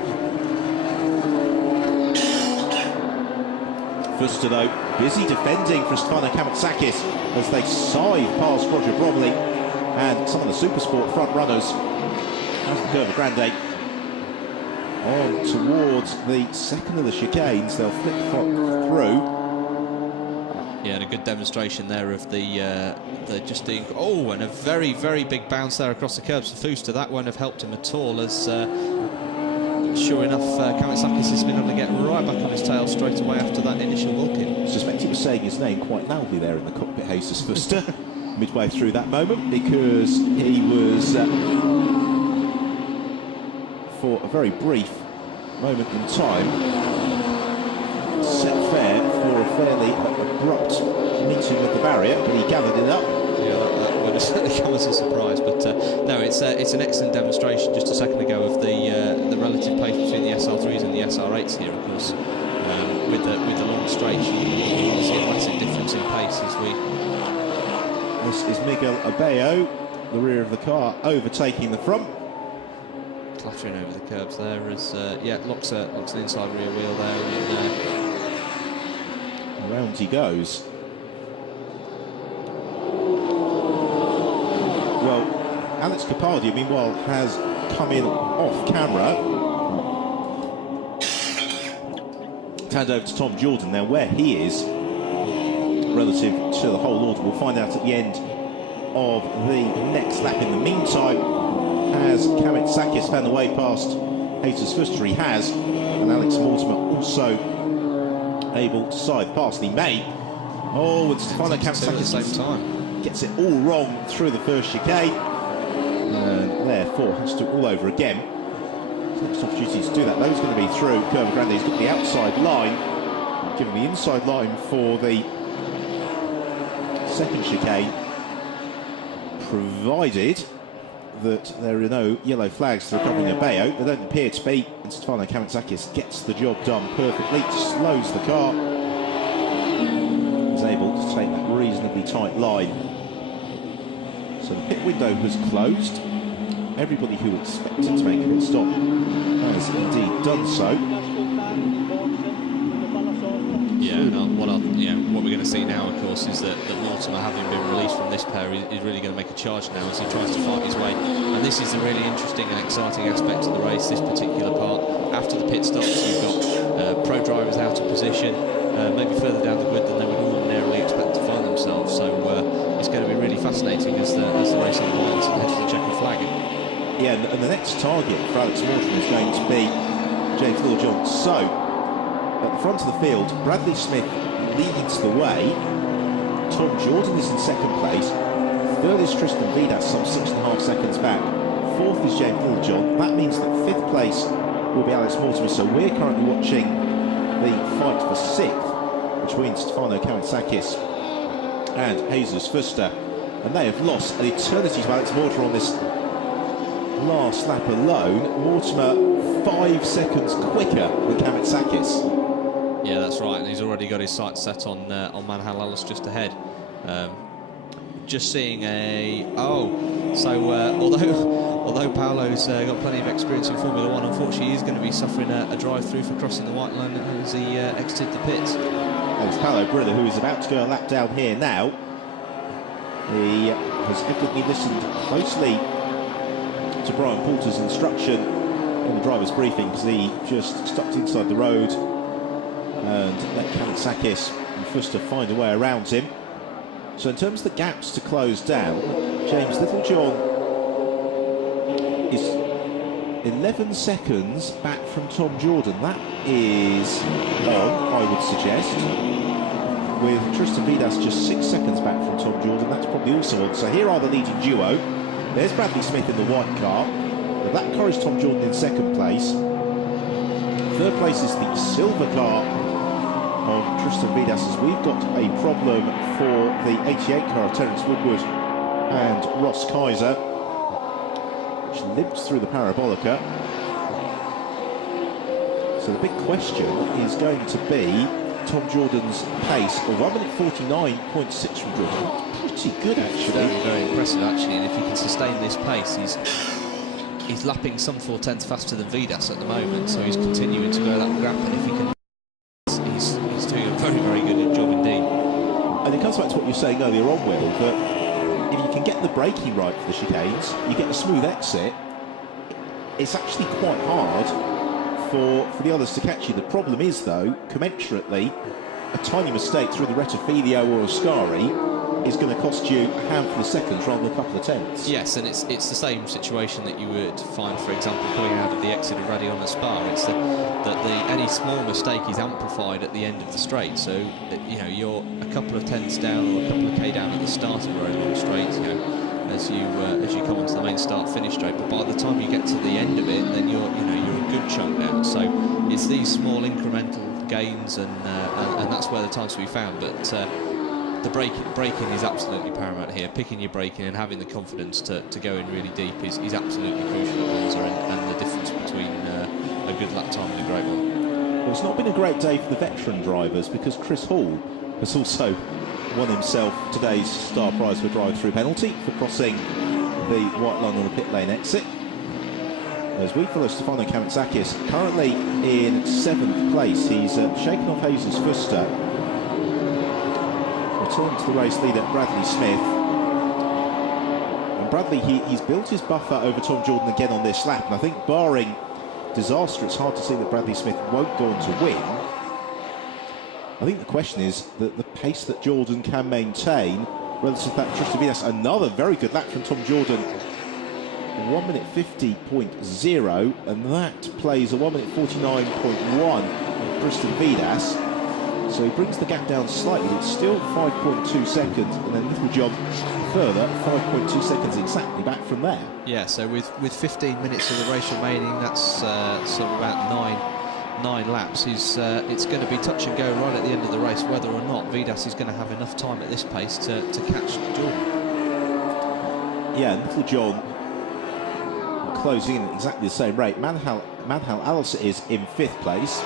Fuster, though, busy defending for Stefano Kamitsakis as they scythe past Roger Bromley and some of the Supersport front runners as the Curva Grande on towards the second of the chicanes. They'll flip through. Yeah, and a good demonstration there of the just the and a very, very big bounce there across the curbs for Fuster. That won't have helped him at all, as sure enough, Kawasaki has been able to get right back on his tail straight away after that initial bulk-in. I suspect he was saying his name quite loudly there in the cockpit, Jesus Fuster, midway through that moment, because he was, for a very brief moment in time, set fair for a fairly abrupt meeting with the barrier, but he gathered it up. Yeah, that would have certainly come as a surprise, but no, it's an excellent demonstration just a second ago of the relative pace between the SR3s and the SR8s here, of course. With the long straight, you see a massive difference in pace as we... This is Miguel Abello, the rear of the car, overtaking the front. Clattering over the curbs there as, locks an inside rear wheel there. And, around he goes. Well, Alex Capaldi, meanwhile, has come in off camera. Hand over to Tom Jordan now, where he is relative to the whole order. We'll find out at the end of the next lap. In the meantime, has Kawasaki found a way past Jesus Fuster? He has, and Alex Mortimer also able to side past. He may. Oh, and Stefano Kawasaki at the same time gets it all wrong through the first chicane, and therefore has to all over again. Next opportunity to do that, though, is going to be through Curva Grande. He's got the outside line, giving the inside line for the second chicane, provided that there are no yellow flags to the covering of Bayo. There don't appear to be, and Stefano Kawasaki gets the job done perfectly, slows the car, is able to take that reasonably tight line. So the pit window has closed. Everybody who expected to make a pit stop has indeed done so. What we're going to see now, of course, is that Mortimer, having been released from this pair, is really going to make a charge now as he tries to fight his way. And this is a really interesting and exciting aspect of the race, this particular part. After the pit stops, you've got pro drivers out of position, maybe further down the grid than they would ordinarily expect to find themselves. So it's going to be really fascinating as the race unfolds and heads for the checkered flag. Yeah, and the next target for Alex Mortimer is going to be James Littlejohn. So, at the front of the field, Bradley Smith leads the way. Tom Jordan is in second place. Third is Tristan Vidas, some 6.5 seconds back. Fourth is James Littlejohn. That means that fifth place will be Alex Mortimer. So we're currently watching the fight for sixth between Stefano Kawasaki and Jesus Fuster. And they have lost an eternity to Alex Mortimer on this last lap alone. Mortimer 5 seconds quicker than Kawasaki. Yeah, that's right, and he's already got his sights set on Manhal Ellis just ahead. Just seeing although Paolo's got plenty of experience in Formula One, unfortunately he's going to be suffering a drive-through for crossing the white line as he exited the pits. And it's Paolo Brillo who is about to go a lap down here now. He has evidently listened closely to Brian Poulter's instruction in the driver's briefing, because he just stopped inside the road and let Kawasaki and Fuster find a way around him. So in terms of the gaps to close down, James Littlejohn is 11 seconds back from Tom Jordan. That is on, I would suggest. With Tristan Vidas just 6 seconds back from Tom Jordan, that's probably also on. So here are the leading duo. There's Bradley Smith in the white car. The black car is Tom Jordan in second place. Third place is the silver car of Tristan Vidas, as we've got a problem for the 88 car of Terence Woodward and Ross Kaiser, which limps through the parabolica. So the big question is going to be Tom Jordan's pace of 1 minute 49.6 from Jordan. Pretty good, actually. Very, very impressive, actually. And if he can sustain this pace, he's lapping some 4/10 faster than Vidas at the moment. So he's continuing to go that gap, and if he can, he's doing a very, very good job indeed. And it comes back to what you were saying earlier on, Will, that if you can get the braking right for the chicanes, you get a smooth exit. It's actually quite hard for the others to catch you. The problem is, though, commensurately, a tiny mistake through the Rettifilio or Ascari is going to cost you a handful of seconds rather than a couple of tenths. Yes, and it's the same situation that you would find, for example, coming out of the exit of Radion Spa. It's that any small mistake is amplified at the end of the straight. So you know, you're a couple of tenths down or a couple of K down at the start of the road long straight, you know, as you come onto the main start-finish straight. But by the time you get to the end of it, then you're a good chunk down. So it's these small incremental gains, and that's where the times to be found. But the braking is absolutely paramount here. Picking your braking and having the confidence to go in really deep is absolutely crucial at Monza, and the difference between a good lap time and a great one. Well, it's not been a great day for the veteran drivers, because Chris Hall has also won himself today's star prize for drive-through penalty for crossing the white line on the pit lane exit. As we follow Stefano Kamatsakis, currently in 7th place. He's shaken off Jesus Fuster. Returned to the race leader, Bradley Smith. And Bradley, he's built his buffer over Tom Jordan again on this lap. And I think barring disaster, it's hard to see that Bradley Smith won't go on to win. I think the question is the pace that Jordan can maintain relative to that Tristan Vidas. Another very good lap from Tom Jordan. 1 minute 50.0, and that plays a 1 minute 49.1 on Tristan Vidas. So he brings the gap down slightly. It's still 5.2 seconds, and then Little John further 5.2 seconds exactly back from there. Yeah, so with 15 minutes of the race remaining, that's sort of about nine laps. It's going to be touch and go right at the end of the race whether or not Vidas is going to have enough time at this pace to catch Jordan. Yeah, Little John closing in at exactly the same rate. Manhal Alisa is in 5th place.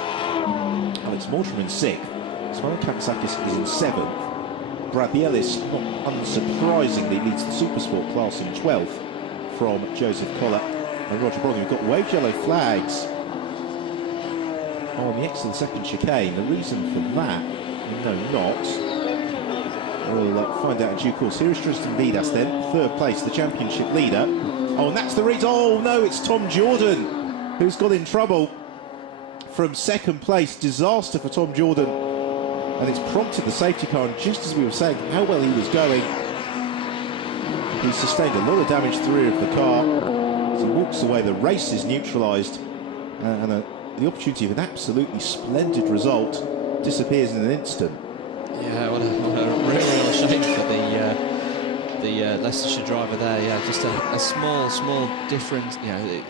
Alex Mortimer in 6th. Stefano Kamatsakis is in 7th. Bradley Ellis, not unsurprisingly, leads the Supersport class in 12th from Joseph Collar and Roger Broggie. We've got waved yellow flags on the exit of the second chicane. The reason for that, no, not. We'll find out in due course. Here is Tristan Vidas then, 3rd place, the championship leader. Oh, and that's the reason. Oh no, it's Tom Jordan who's got in trouble from 2nd place. Disaster for Tom Jordan, and it's prompted the safety car. And just as we were saying how well he was going, he sustained a lot of damage to the rear of the car. As he walks away, the race is neutralised, and the opportunity of an absolutely splendid result disappears in an instant. Yeah, what a real shame for the Leicestershire driver there. Yeah, just a small difference. You know,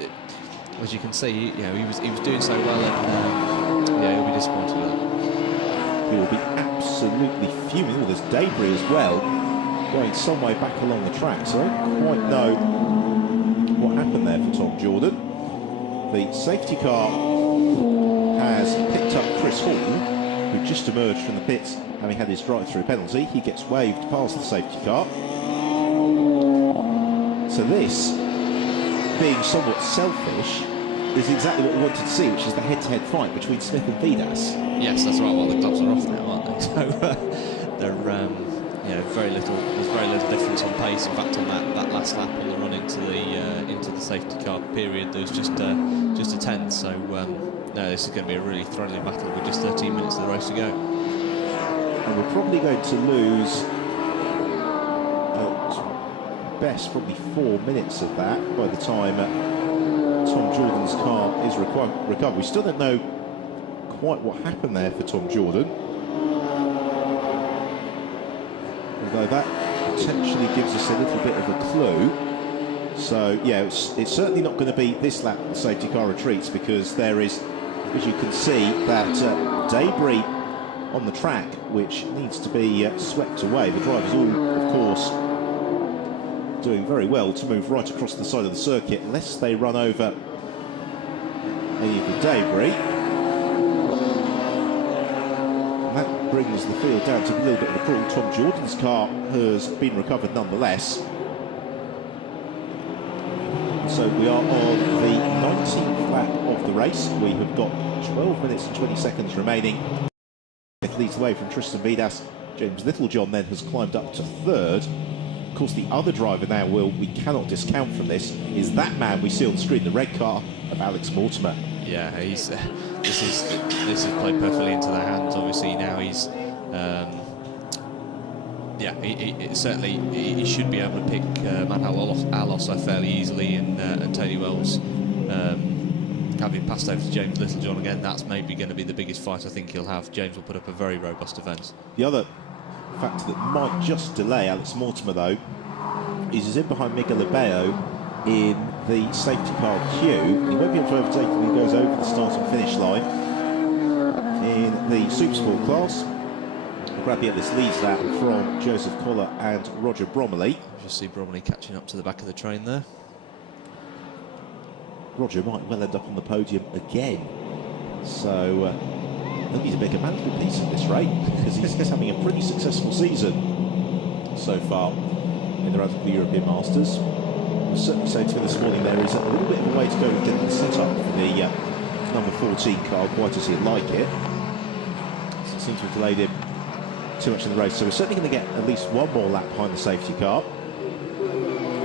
as you can see, you know, he was doing so well, and yeah, he'll be disappointed with that. He will be absolutely fuming. Well, there's debris as well going some way back along the track, so I don't quite know what happened there for Tom Jordan. The safety car has picked up Chris Hall, who just emerged from the pits having had his drive-through penalty. He gets waved past the safety car. So this, being somewhat selfish, is exactly what we wanted to see, which is the head-to-head fight between Smith and Vidas. Yes, that's right. Well, the gloves are off now, aren't they? So they're there's very little difference on pace. In fact, on that last lap on the run into the safety car period, there was just a tenth. So no, this is going to be a really thrilling battle with just 13 minutes of the race to go. And we're probably going to lose at best probably 4 minutes of that by the time Tom Jordan's car is recovered. We still don't know quite what happened there for Tom Jordan, although that potentially gives us a little bit of a clue. So yeah, it's certainly not going to be this lap the safety car retreats, because there is, as you can see, that debris on the track which needs to be swept away. The drivers all, of course, doing very well to move right across the side of the circuit, lest they run over any of the debris. And that brings the field down to a little bit of a crawl. Tom Jordan's car has been recovered nonetheless. So we are on the 19th lap of the race. We have got 12 minutes and 20 seconds remaining. It leads the way from Tristan Vidas. James Littlejohn then has climbed up to 3rd. Of course, the other driver now, Will, we cannot discount from this, is that man we see on the screen, the red car of Alex Mortimer. Yeah, this is played perfectly into their hands. Obviously now he's Yeah, he should be able to pick Manuel Alonso fairly easily, and Tony Wells, having passed over to James Littlejohn again, that's maybe going to be the biggest fight I think he'll have. James will put up a very robust defence. The other factor that might just delay Alex Mortimer, though, is he's in behind Miguel Abello in the safety car queue. He won't be able to overtake him when he goes over the start and finish line in the Supersport class. Bradley Ellis leads that from Joseph Collar and Roger Bromley. Just see Bromley catching up to the back of the train there. Roger might well end up on the podium again. So I think he's a bigger management piece in this race, because he's having a pretty successful season so far in the Radical European Masters. I certainly say to this morning there is a little bit of a way to go with getting the setup for the number 14 car, quite as he'd like it. So it seems to have delayed him too much in the race, so we're certainly going to get at least one more lap behind the safety car.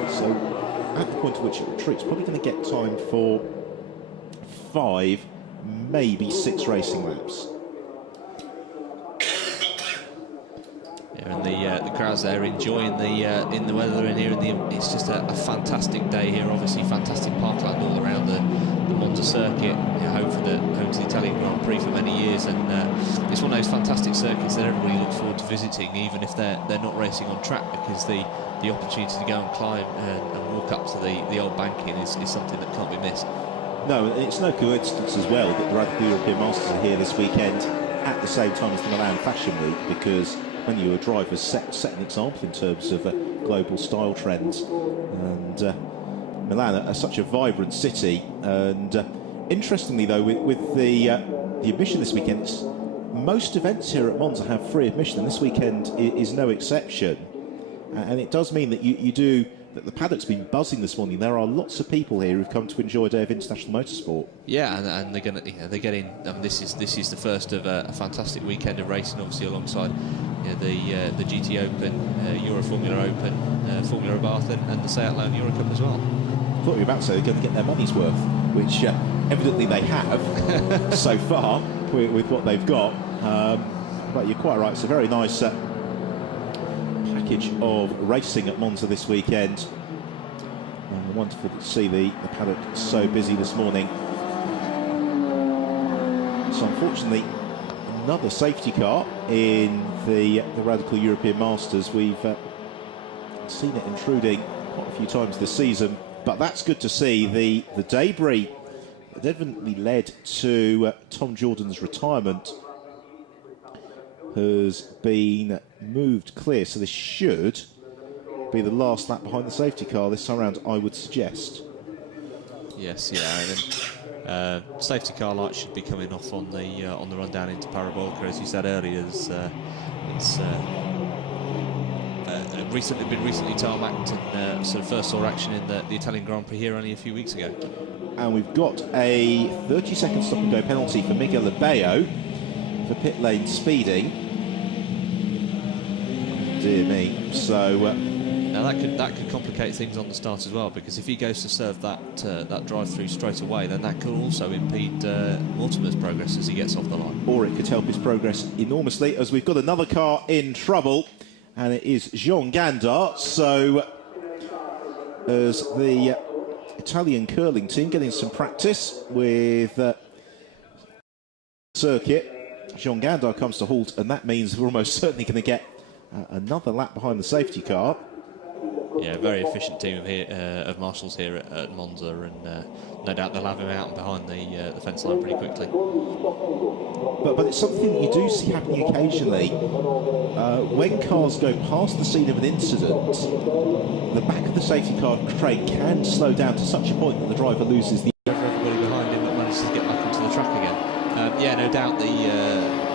So at the point at which it retreats, probably going to get time for 5, maybe 6 racing laps. Yeah, and the crowds there enjoying in the weather in here. It's just a fantastic day here. Obviously, fantastic parkland all around the Monza circuit. Home to the Italian Grand Prix for many years, and it's one of those fantastic circuits that everybody looks forward to visiting, even if they're not racing on track, because the opportunity to go and climb and walk up to the old banking is something that can't be missed. No, and it's no coincidence as well that the Radical European Masters are here this weekend at the same time as the Milan Fashion Week, because when you were drivers set an example in terms of global style trends, and Milan are such a vibrant city. And interestingly, though, with the admission this weekend, most events here at Monza have free admission, and this weekend is no exception. And it does mean that that the paddock's been buzzing this morning. There are lots of people here who've come to enjoy a day of international motorsport. Yeah, and they're getting. This is the first of a fantastic weekend of racing, obviously alongside the GT Open, Euro Formula Open, Formula Bath, and the Seat Leon Euro Cup as well. I thought you were about to say they're going to get their money's worth, which evidently they have so far with what they've got. But you're quite right. It's a very nice package of racing at Monza this weekend. Wonderful to see the paddock so busy this morning. So unfortunately, another safety car in the Radical European Masters. We've seen it intruding quite a few times this season, but that's good to see. The debris that evidently led to Tom Jordan's retirement has been moved clear, so this should be the last lap behind the safety car this time around, I would suggest. Yes, yeah, and safety car lights should be coming off on the run down into Parabolica, as you said earlier. It's been recently tarmacked, and sort of first saw action in the Italian Grand Prix here only a few weeks ago. And we've got a 30-second stop and go penalty for Miguel Abello for pit lane speeding. Dear me. So now that could complicate things on the start as well, because if he goes to serve that drive-through straight away, then that could also impede Mortimer's progress as he gets off the line. Or it could help his progress enormously, as we've got another car in trouble, and it is Jean Gandar. So as the Italian curling team getting some practice with circuit, Jean Gandar comes to halt, and that means we're almost certainly going to get another lap behind the safety car. Yeah, very efficient team of marshals here at Monza, and no doubt they'll have him out and behind the fence line pretty quickly. But it's something that you do see happening occasionally. When cars go past the scene of an incident, the back of the safety car train can slow down to such a point that the driver loses the... Everybody behind him that manages to get back onto the track again. Yeah, no doubt the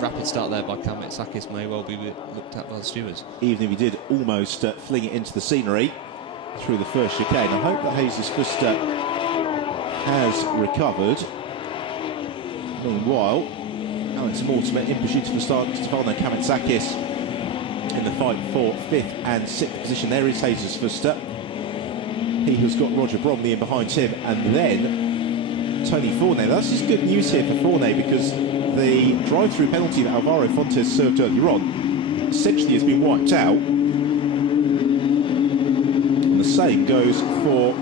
rapid start there by Kamitsakis may well be looked at by the stewards. Even if he did almost fling it into the scenery through the first chicane. I hope that Jesus Fuster has recovered. Meanwhile, Alex Mortimer in pursuit of Stefano Kamitsakis in the fight for 5th and 6th position. There is Jesus Fuster. He has got Roger Bromley in behind him, and then Tony Fournet. That's just good news here for Fournet, because the drive-through penalty that Alvaro Fontes served earlier on essentially has been wiped out. And the same goes for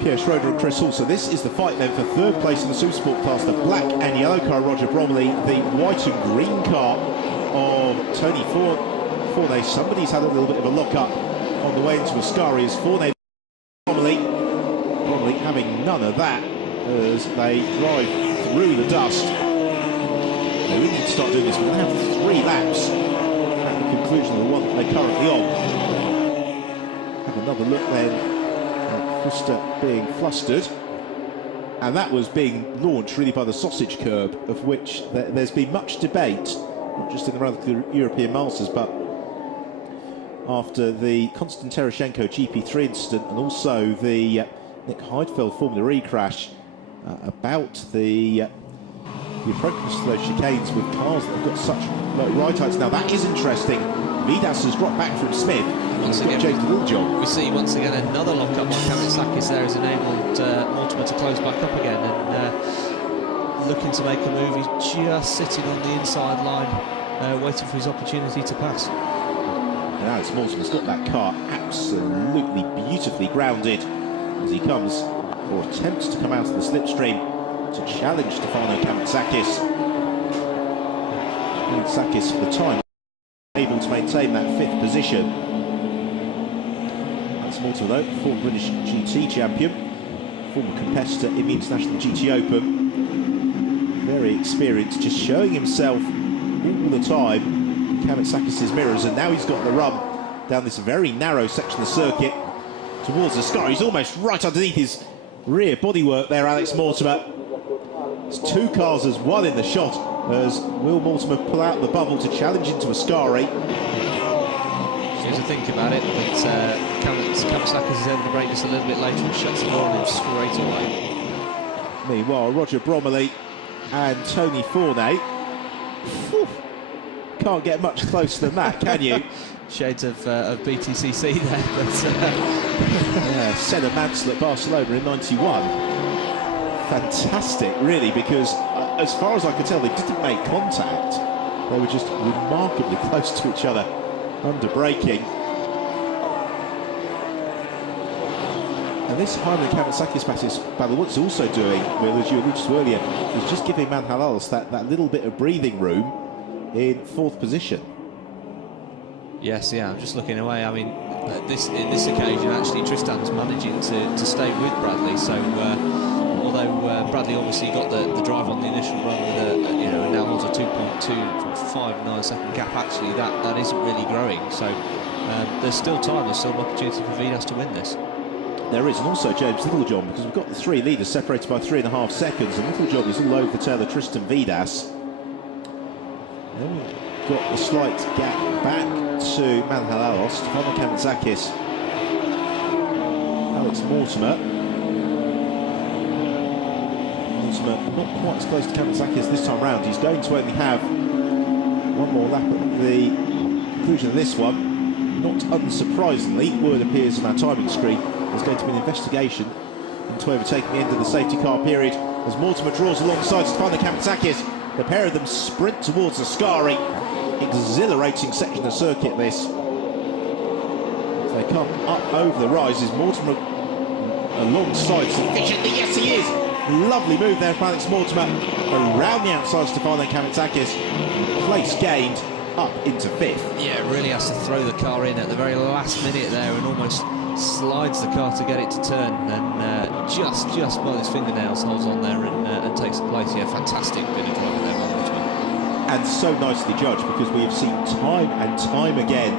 Pierre Schroeder and Chris Hall. So this is the fight then for third place in the Supersport class. The black and yellow car, Roger Bromley. The white and green car of Tony Fournet. Somebody's had a little bit of a lock-up on the way into Ascari as Fournet. Bromley having none of that as they drive through the dust. They really need to start doing this. We're going to have 3 laps at the conclusion of the one that they're currently on. Have another look then at Fuster being flustered. And that was being launched really by the sausage curb, of which there's been much debate, not just in the run of the European Masters, but after the Konstantin Tereshchenko GP3 incident and also the Nick Heidfeld Formula E crash, about the approaches to those chicanes with cars that have got such low ride heights. Now that is interesting. Vidas has dropped back from Smith. Once again, James Littlejohn. we see once again another lock-up by Kavitsakis there has enabled Mortimer to close back up again and looking to make a move. He's just sitting on the inside line, waiting for his opportunity to pass. And Alex Mortimer's got that car absolutely beautifully grounded as he comes, or attempts to come out of the slipstream to challenge Stefano Kavitsakis. Kavitsakis for the time able to maintain that 5th position. That's Mortimer though, former British GT champion, former competitor in the International GT Open. Very experienced, just showing himself all the time in Kavitsakis' mirrors, and now he's got the run down this very narrow section of the circuit towards the sky. He's almost right underneath his rear bodywork there, Alex Mortimer. It's 2 cars as 1 in the shot as Will Mortimer pull out the bubble to challenge into Ascari. Here's to think about it, but Kavitsakis is able to break this a little bit later and shuts the door on him straight away. Meanwhile, Roger Bromley and Tony Fournet, can't get much closer than that, can you? Shades of BTCC there, but yeah, Senna Mansell at Barcelona in '91. Fantastic, really, because as far as I could tell, they didn't make contact. They were just remarkably close to each other under braking. And this Hyman Kavitsakis battle, what it's also doing, well, as you alluded to earlier, is just giving Manhalalos that little bit of breathing room in 4th position. yes, yeah, I'm just looking away. I mean, in this occasion, actually, Tristan's managing to stay with Bradley. So, although Bradley obviously got the drive on the initial run with and now holds a 2.259 second gap. Actually, that isn't really growing. So, there's still time. There's still an opportunity for Vidas to win this. There is, and also James Littlejohn, because we've got the 3 leaders separated by 3.5 seconds, and Littlejohn is all over the tail of Tristan Vidas. Then we've got a slight gap back to Manhalalos, Stefano Kavitsakis, Alex Mortimer. Mortimer not quite as close to Kavitsakis this time round. He's going to only have 1 more lap at the conclusion of this one. Not unsurprisingly, word appears on our timing screen, there's going to be an investigation into overtaking the end of the safety car period as Mortimer draws alongside Stefano Kavitsakis. The pair of them sprint towards Ascari. Exhilarating section of circuit, this. As they come up over the rises, Mortimer alongside sufficiently. Yes, he is. Lovely move there from Alex Mortimer. Around the outside, Stefano Kavitsakis. Place gained up into 5th. Yeah, really has to throw the car in at the very last minute there and almost slides the car to get it to turn, and just by his fingernails holds on there and takes the place. Yeah, fantastic bit of driving there by Mortimer. And so nicely judged, because we have seen time and time again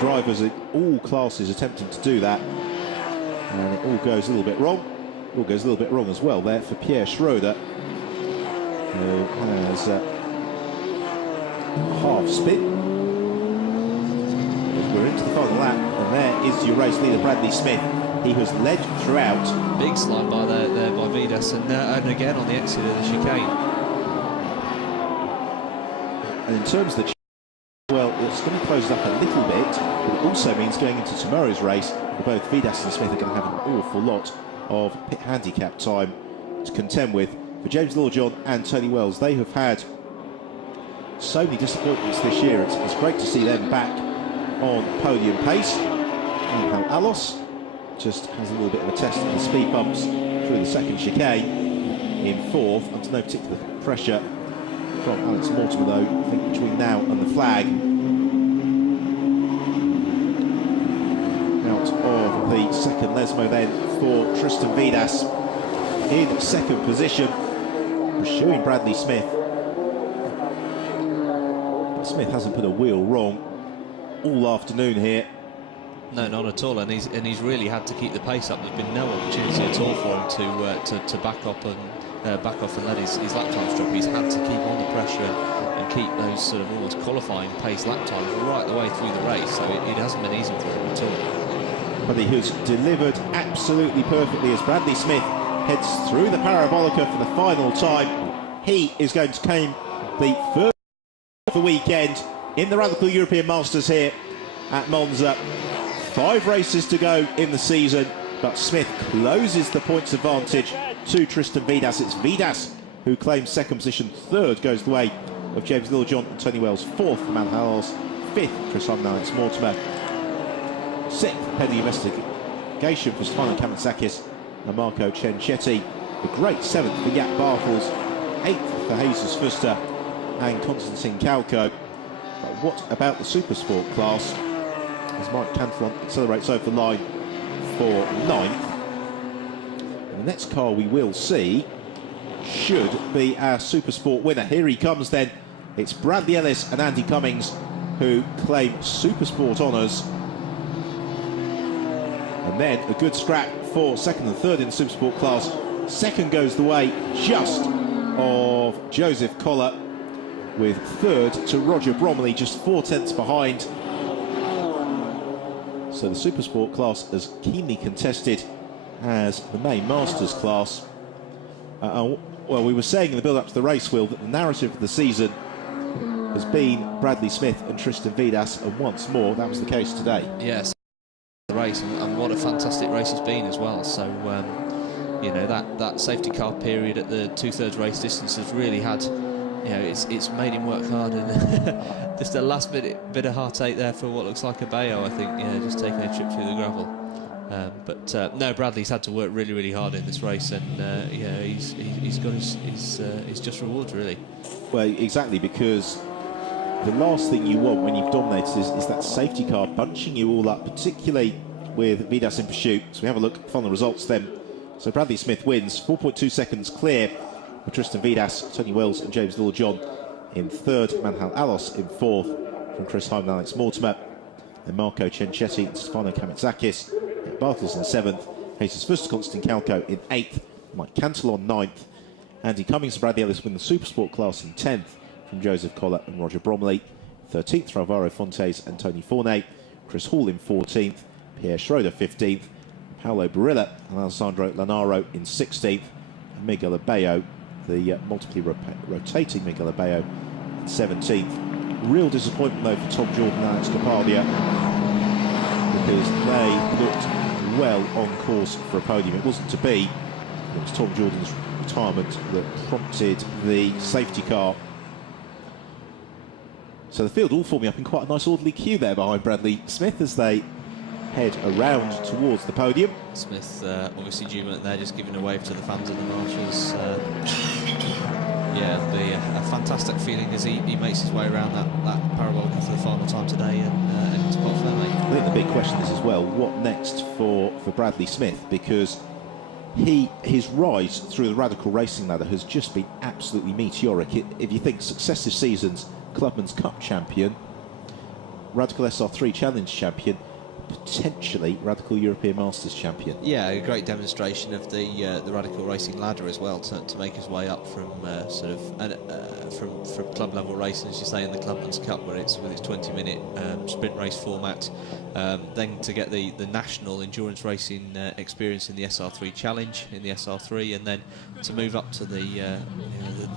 drivers in all classes attempting to do that, and it all goes a little bit wrong. It all goes a little bit wrong as well there for Pierre Schroeder, who has half spin. We're into the final lap, and there is your race leader Bradley Smith. He was led throughout. Big slide by there by Vidas, and again on the exit of the chicane. And in terms of the well, it's going to close it up a little bit, but it also means going into tomorrow's race, both Vidas and Smith are going to have an awful lot of pit handicap time to contend with. for James Lord-John and Tony Wells. They have had so many disappointments this year. It's great to see them back on podium pace. And Alos just has a little bit of a test of the speed bumps through the second chicane in fourth, under no particular pressure from Alex Mortimer, though, I think between now and the flag. Out of the second Lesmo then for Tristan Vidas in second position, pursuing Bradley Smith. But Smith hasn't put a wheel wrong all afternoon here. No, not at all, and he's really had to keep the pace up. There's been no opportunity at all for him to back up and back off and let his lap times drop. He's had to keep on the pressure and keep those sort of almost qualifying pace lap times right the way through the race. So it hasn't been easy for him at all. But he has delivered absolutely perfectly as Bradley Smith heads through the Parabolica for the final time. He is going to claim the first of the weekend in the Radical European Masters here at Monza. 5 races to go in the season, but Smith closes the points advantage to Tristan Vidas. It's Vidas who claims second position. Third goes the way of James Lord-John and Tony Wells. Fourth, Manuel Halos. Fifth, Chris Humnines Mortimer. Sixth, heavy investigation for Stefano Kamatsakis and Marco Cenchetti. The great seventh for Jack Bartels. Eighth for Jesus Fuster and Konstantin Kalko. But what about the Supersport class? As Mike Cantillon accelerates over the line for ninth. And the next car we will see should be our Supersport winner. Here he comes then. It's Bradley Ellis and Andy Cummings who claim Supersport honours. And then a good scrap for second and third in the Supersport class. Second goes the way just of Joseph Collar, with third to Roger Bromley, just 4 tenths behind. So the Supersport class as keenly contested as the main Masters class. Well, we were saying in the build-up to the race, Will, that the narrative of the season has been Bradley Smith and Tristan Vidas, and once more that was the case today. Yes, the race, and what a fantastic race it's been as well. So you know, that safety car period at the 2/3 race distance has really had, you know, it's made him work hard, and just a last bit of heartache there for what looks like a Bayo, I think, you know, just taking a trip through the gravel. But no, Bradley's had to work really, really hard in this race, and yeah, he's got his just rewards, really. Well, exactly, because the last thing you want when you've dominated is that safety car bunching you all up, particularly with Vidas in pursuit. So we have a look on the results then. So Bradley Smith wins, 4.2 seconds clear for Tristan Vidas, Tony Wells and James Lord-John in third, Manhal Alos in fourth, from Chris Hyman and Alex Mortimer, then Marco Cenchetti and Stefano Kamatsakis, Bartels in seventh, Jesus Fuster, Konstantin Kalko in eighth, Mike Cantillon ninth, Andy Cummings and Bradley Ellis win the Supersport class in 10th, from Joseph Collar and Roger Bromley, 13th for Alvaro Fontes and Tony Forney, Chris Hall in 14th, Pierre Schroeder 15th, Paolo Barilla and Alessandro Lanaro in 16th, and Miguel Abello, the multiply rotating Miguel Abello, in 17th. Real disappointment though for Tom Jordan and Alex Capadia, because they looked well on course for a podium. It wasn't to be. It was Tom Jordan's retirement that prompted the safety car. So the field all forming up in quite a nice orderly queue there behind Bradley Smith as they head around towards the podium. Smith obviously jubilant there, just giving a wave to the fans and the marshals. Yeah, a fantastic feeling as he makes his way around that Parabolica for the final time today and into Pot Fairlane. I think the big question is as well, what next for Bradley Smith, because his rise through the Radical Racing ladder has just been absolutely meteoric. If you think successive seasons, Clubman's Cup champion, Radical SR3 Challenge champion, potentially Radical European Masters champion. Yeah, a great demonstration of the Radical Racing ladder as well, to make his way up from from club level racing, as you say, in the Clubman's Cup, where it's with its 20-minute sprint race format, then to get the national endurance racing experience in the SR3 Challenge in the SR3, and then to move up to the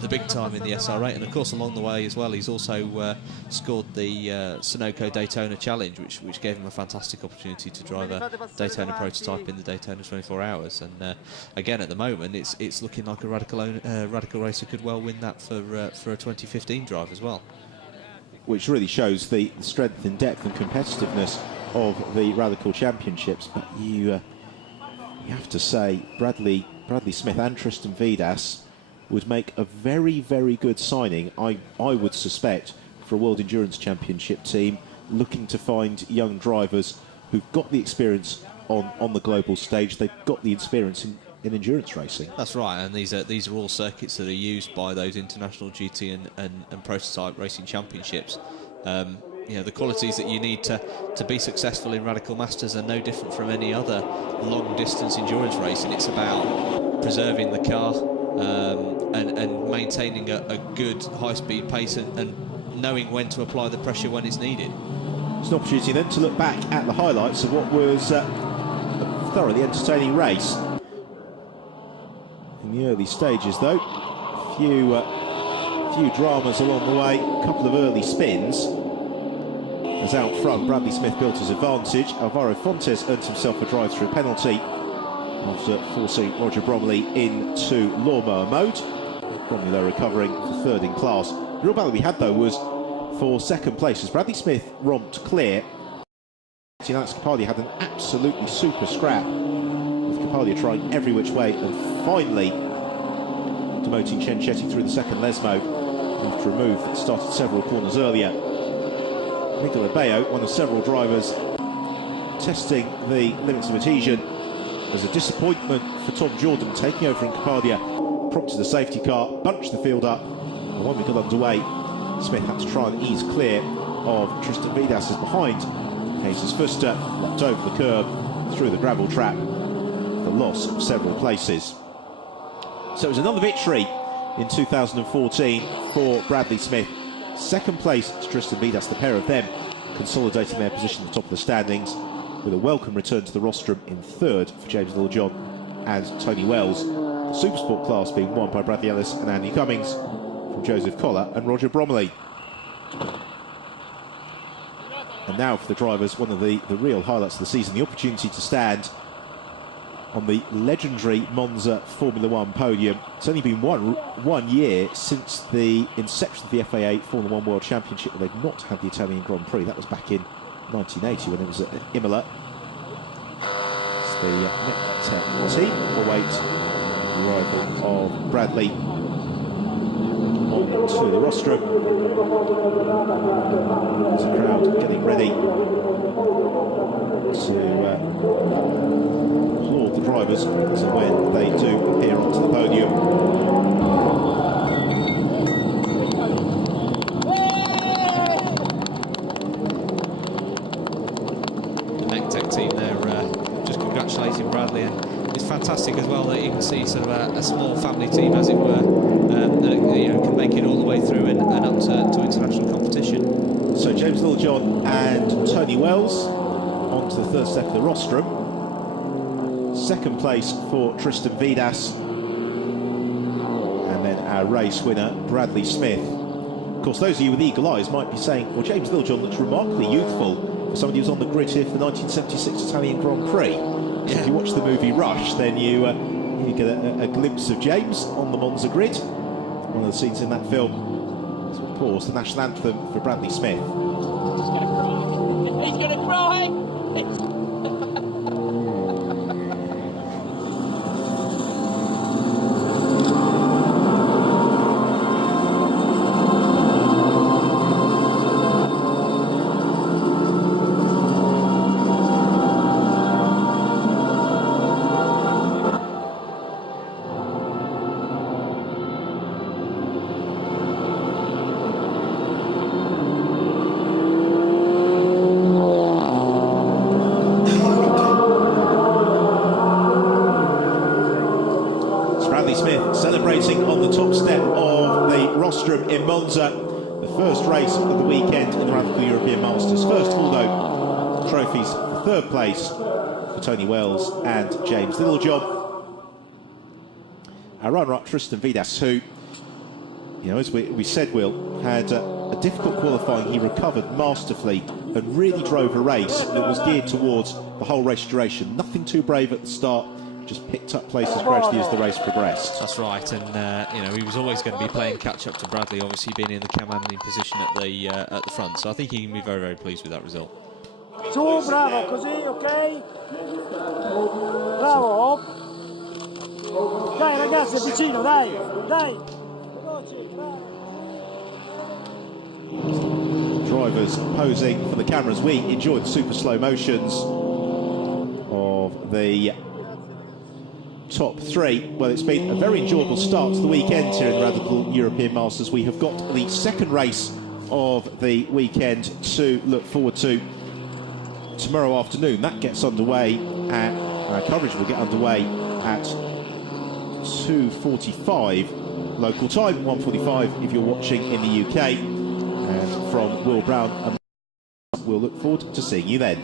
big time in the SR8, and of course along the way as well he's also scored the Sunoco Daytona Challenge, which gave him a fantastic fantastic opportunity to drive a Daytona prototype in the Daytona 24 Hours. And again, at the moment, it's looking like a radical racer could well win that for a 2015 drive as well. Which really shows the strength and depth and competitiveness of the Radical Championships. But you have to say, Bradley Smith and Tristan Vidas would make a very, very good signing, I would suspect, for a World Endurance Championship team looking to find young drivers who've got the experience on the global stage. They've got the experience in endurance racing. That's right, and these are all circuits that are used by those international GT and prototype racing championships. You know, the qualities that you need to be successful in Radical Masters are no different from any other long distance endurance racing. It's about preserving the car and maintaining a good high speed pace and knowing when to apply the pressure when it's needed. It's an opportunity then to look back at the highlights of what was a thoroughly entertaining race. In the early stages, though, a few dramas along the way, a couple of early spins. As out front, Bradley Smith built his advantage. Alvaro Fontes earned himself a drive-through penalty after forcing Roger Bromley into lawnmower mode. Bromley, though, recovering for third in class. The real battle we had, though, was for second place, as Bradley Smith romped clear. Alex Capaldi had an absolutely super scrap, with Capaldi trying every which way and finally demoting Chenchetti through the second les mode after a move that started several corners earlier. Miguel Abello, one of several drivers testing the limits of adhesion. There's a disappointment for Tom Jordan taking over from Capaldi, prompted the safety car, bunched the field up, and when we got underway, Smith had to try and ease clear of Tristan Vidas as behind. Jesus Fuster leapt over the curb through the gravel trap, the loss of several places. So it was another victory in 2014 for Bradley Smith. Second place to Tristan Vidas, the pair of them consolidating their position at the top of the standings, with a welcome return to the rostrum in third for James Littlejohn and Tony Wells. The Supersport class being won by Bradley Ellis and Andy Cummings, from Joseph Collar and Roger Bromley. And now for the drivers, one of the real highlights of the season, the opportunity to stand on the legendary Monza Formula One podium. It's only been one year since the inception of the FIA Formula One World Championship where they've not had the Italian Grand Prix. That was back in 1980 when it was at Imola. It's the Net team await the arrival of Bradley onto the rostrum. There's a crowd getting ready to applaud the drivers as and when they do appear onto the podium. The MechTech team there just congratulating Bradley, and it's fantastic as well that you can see sort of a small family team, as it were, that can make it all the way through and up to international competition. So James Littlejohn and Tony Wells onto the third step of the rostrum. Second place for Tristan Vidas, and then our race winner Bradley Smith. Of course, those of you with eagle eyes might be saying, well, James Littlejohn looks remarkably youthful for somebody who's on the grid here for the 1976 Italian Grand Prix. So if you watch the movie Rush, then you get a glimpse of James on the Monza grid. One of the scenes in that film is, of course, the national anthem for Bradley Smith. He's going to cry! Celebrating on the top step of the rostrum in Monza, the first race of the weekend in the Radical European Masters. First of all, though, trophies for third place for Tony Wells and James Littlejohn. Our runner-up, Tristan Vidas, who you know, as we said, Will, had a difficult qualifying. He recovered masterfully and really drove a race that was geared towards the whole race duration. Nothing too brave at the start, just picked up places gradually as the race progressed. That's right, and you know, he was always going to be playing catch up to Bradley, obviously being in the commanding position at the front. So I think he can be very, very pleased with that result. Su, bravo, così, ok? Bravo. Dai ragazzi, è vicino, dai, dai. Drivers posing for the cameras. We enjoy the super slow motions of the top three. Well, it's been a very enjoyable start to the weekend here in the Radical European Masters. We have got the second race of the weekend to look forward to tomorrow afternoon. That gets underway at coverage will get underway at 2:45 local time, 1:45 if you're watching in the UK. And from Will Brown, we'll look forward to seeing you then.